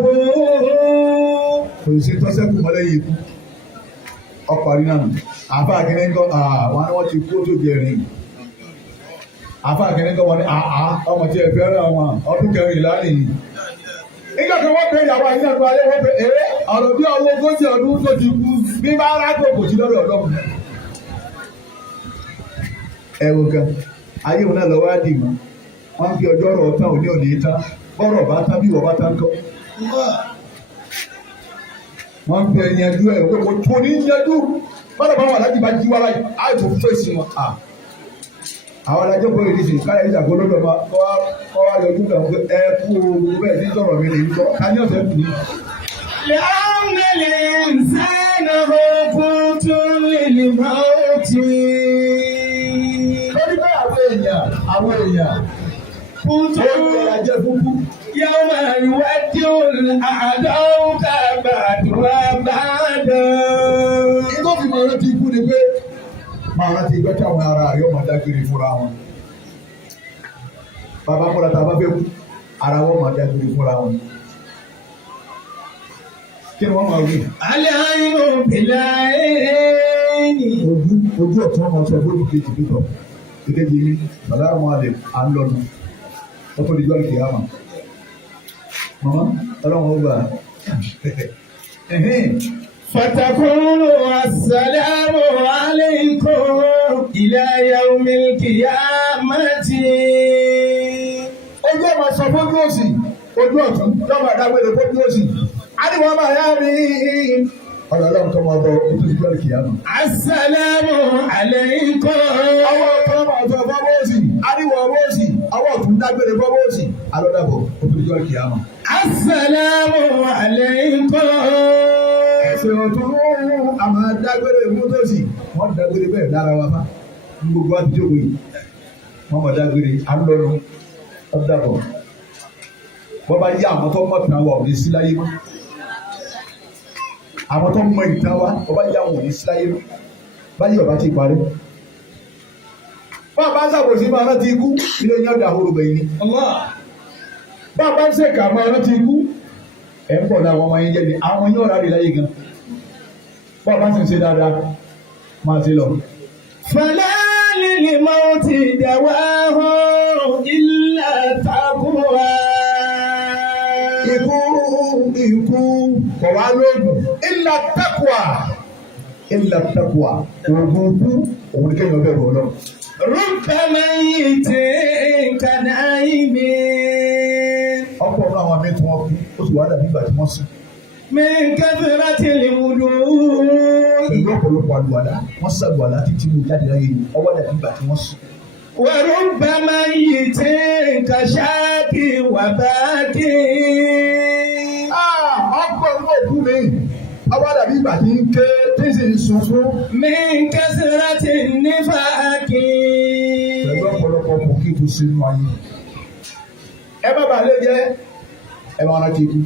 kò sí tọ́sẹ́kù mọ́lẹ́yìn ikú ọkọ̀ àríyá nù àfa àkẹ́lẹ́ ń kọ́ wọn ni wọ́n ti kú tó jẹrin àfa àkẹ́lẹ́ ń kọ́ wọn ni ọmọ tí ẹ fẹ́ràn wọn ọdún kẹrìnlá nìyí. nígbà tí wọ́n pe ìyàwó àyíká tó ayé wọ́n pe ọ̀rọ̀ bí ọwọ́ ogójì ọdún tó ti kú bí bá rákò kò sí lọ́dọ̀ ọ̀dọ́kùn. ẹ wo gan ayé wọn náà lọ wá dì mọ́ wọ́n fi ọjọ́ ọ̀rọ̀ tán òní òní tán bọ́rọ̀ bá tán bí wọ́n bá tán kọ́. wọ́n fi ẹ̀yẹ́dú ẹ̀ wọ́n kò tó ní yẹ́dú bọ́dọ̀ bá wà láti bá jí wá láyé àìtó fèsì wọn. àwọn adájọ́ bọ́ èdè sí káyọ̀ ìjàgbọ́ lọ́dọ̀ bá kọ́ wá yọjú kan pé ẹ kú owó bẹ́ẹ̀ ní sọ̀rọ̀ mi nìyí kọ́ ká ní ọ̀sẹ̀ kù ní. لأن الإنسان موقوت للموت. lórí bẹ́ẹ̀ àwọn èèyàn kútù يوم يودع الأعداء بعدها بعدا. Ìgbọ́ fi máa rántí ikú ni pé máa rántí ìgbẹ́ tí àwọn ará yóò máa dágbére fúnra wọn. Bàbá múra tá a bá fẹ́ kú, ara wọn máa dágbére fúnra wọn. Kí ni wọ́n máa wí? Al-aynu bil-ayni. Ojú ọ̀tún ọmọ sọ fún ìkejì pítọ̀. Ìkejì mi, bàbá àwọn àlè à ń lọ́nu. Wọ́n tó di jọ́ ìkè àmà. Màmá, ọlọ́run ó gbà. فتقول السلام عليكم إلى يوم القيامة. Ojú ọmọ sọ fún òsì, ojú ọ̀tún, lọ́mọ àdágbére fún òsì. Àdìwọ́ máa yá mi. Ọlọ́run tó máa bọ̀ ojú ìjọ ìkìyàmù. Assalamu alaikum. Ọwọ́ ọ̀tún máa sọ fún òsì, àdìwọ́ òsì, ọwọ́ ọ̀tún dágbére fún òsì. Alọ́dàbọ̀ ojú ìjọ ìkìyàmù. Assalamu alaikum. Ẹ̀sìn ọ̀tún àmọ́ dágbére fún òsì, wọ́n dágbére bẹ́ẹ̀ lára wa bá. Ní gbogbo àtijọ́ yìí, wọ́n mọ̀ dágbére, alọ́run, ọ̀dàbọ̀. Wọ́n bá yí àwọn tó mọ̀ tán wà òní sí láyé mọ́. Àwọn tó mọ ìtàn wa wọ́n bá yí àwọn òní sí láyé mọ́. Báyìí ọba ti parí. Bá a bá ń ṣàbòsí máa rántí ikú, ilé yẹn ọ̀dà àhóró bẹ̀yìn ni. Bá a bá ń ṣèkà máa rántí ikú, ẹ̀ ń pọ̀ náà àwọn ọmọ yẹn jẹ́ ni àwọn yóò rárí láyé gan. Bá a bá ń ṣe dáadáa, máa ṣe lọ. فلا للموت دواه إلا تقوى. Ikú kọ̀ wá lóògùn. Illa taqwa. Òògùn ikú òun ni kéèyàn bẹ̀rù Ọlọ́run. رب ميت كنائم. ọ̀pọ̀ ọ̀nà àwọn amẹ́tí wọn kú ó sì wá dàbí ìgbà tí wọ́n sùn. من كثرة الوضوء pẹ̀lú ọ̀pọ̀lọpọ̀ àlùwàlá wọ́n ṣàlùwàlá títí mo jáde láyé ni ọwọ́ dàbí ìgbà tí wọ́n sùn. ورب ميت كشاك وباكي. ọ̀pọ̀ ọ̀nà òkú mi ọwọ́ dàbí ìgbà tí ń ké tí sì ń sunkún. من كثرة النفاق. pẹ̀lú ọ̀pọ̀lọpọ̀ kò kí tó sínú ayé. ẹ má bàa lè jẹ́ ẹ máa rántí ikú.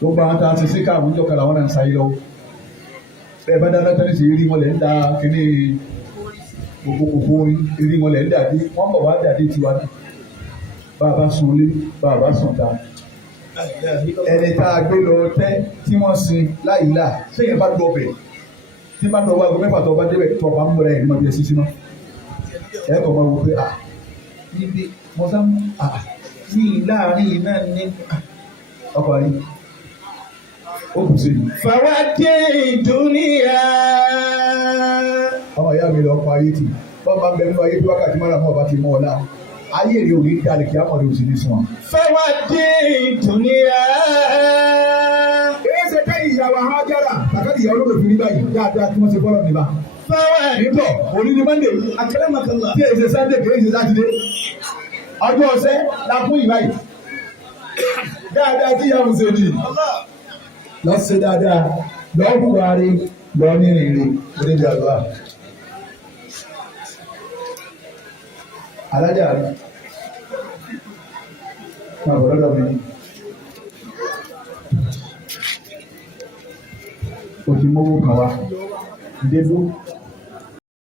gbogbo àwọn tá a ti sí káàmù ń jọkàlà wọn náà ń sáyé lọ́wọ́. bẹ́ẹ̀ bá dáná tẹ́lẹ̀ sí rí mọ́lẹ̀ ń da kíní gbogbo kòkó rí mọ́lẹ̀ ń dàdí wọ́n bọ̀ wá dàdí tiwa náà. bá a bá sun lé bá a bá sùn ta. ẹni tá a gbé lọ tẹ́ tí wọ́n sin láyìílà sẹ́yìn bá lọ bẹ̀ tí bá lọ wá gbọ́ mẹ́fà tó bá débẹ̀ tó bá ń múra ẹ̀ ní ma bí ẹ sí sí mọ́. ẹ kọ́ máa wò pé níbi mọ́sá ní láàrin náà ní ọkọ̀ yìí ó kù sí i. فودي الدنيا. ọmọ ìyá mi lọ pa ayé tì bọ́n bá ń bẹ nínú ayé tí wákàtí mọ́ra mọ́ ọba ti mọ́ ọ lá ayé rẹ̀ ò ní dalẹ̀ kí á mọ̀ rẹ̀ ò sì ní sùn wọn. فودي الدنيا. èyí ṣe kẹ́yìn ìyàwó Hájára kàkàdì ìyàwó ló lè fi rí báyìí dáadáa tí wọ́n ṣe fọ́lọ́ níbà. níbọ̀ òní ni Monday أكرمك الله. tí èyí ṣe Sunday kì í ṣe Saturday ọjọ́ ọ̀sẹ̀ la fún ìbáyìí dáadáa tí ìyàwó ṣe ní lọ ṣe dáadáa lọ Buhari lọ ní rere onídìí àgbà alájà rẹ máa bọ̀ lọ́dọ̀ mi o ti mọ́wó kan wá ìdébó.